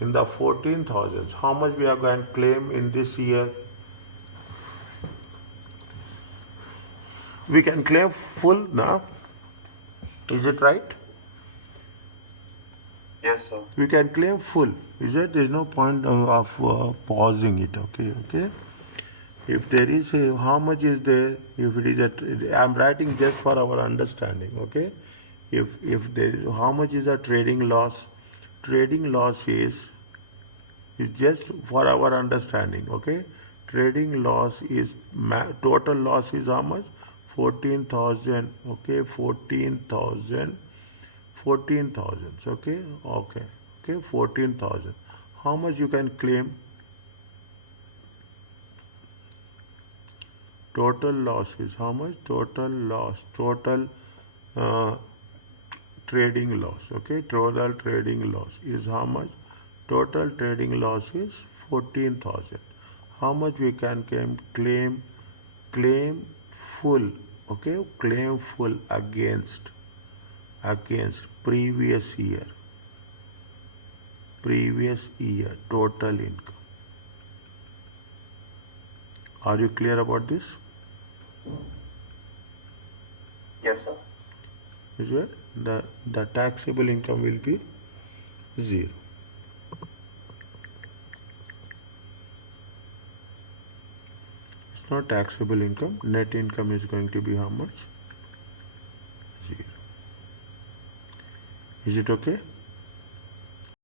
In the 14,000, how much we are going to claim in this year? We can claim full now. Is it right? Yes, sir. We can claim full. Is it? There is no point of pausing it. Okay. If there is a, how much is there? If it is a, I'm writing just for our understanding. Okay. If there is, how much is the trading loss? Trading loss is just for our understanding. Okay. trading loss is total loss is how much? 14,000. Okay, 14,000. 14,000. Okay, okay, okay, 14,000. How much you can claim? Total loss is how much? Total loss, total uh, trading loss. Okay, total trading loss is how much? Total trading loss is 14,000. How much we can claim full? Okay, claim full against previous year total income. Are you clear about this? Yes, sir. Is it? The taxable income will be 0. It's not taxable income. Net income is going to be how much? 0. Is it okay?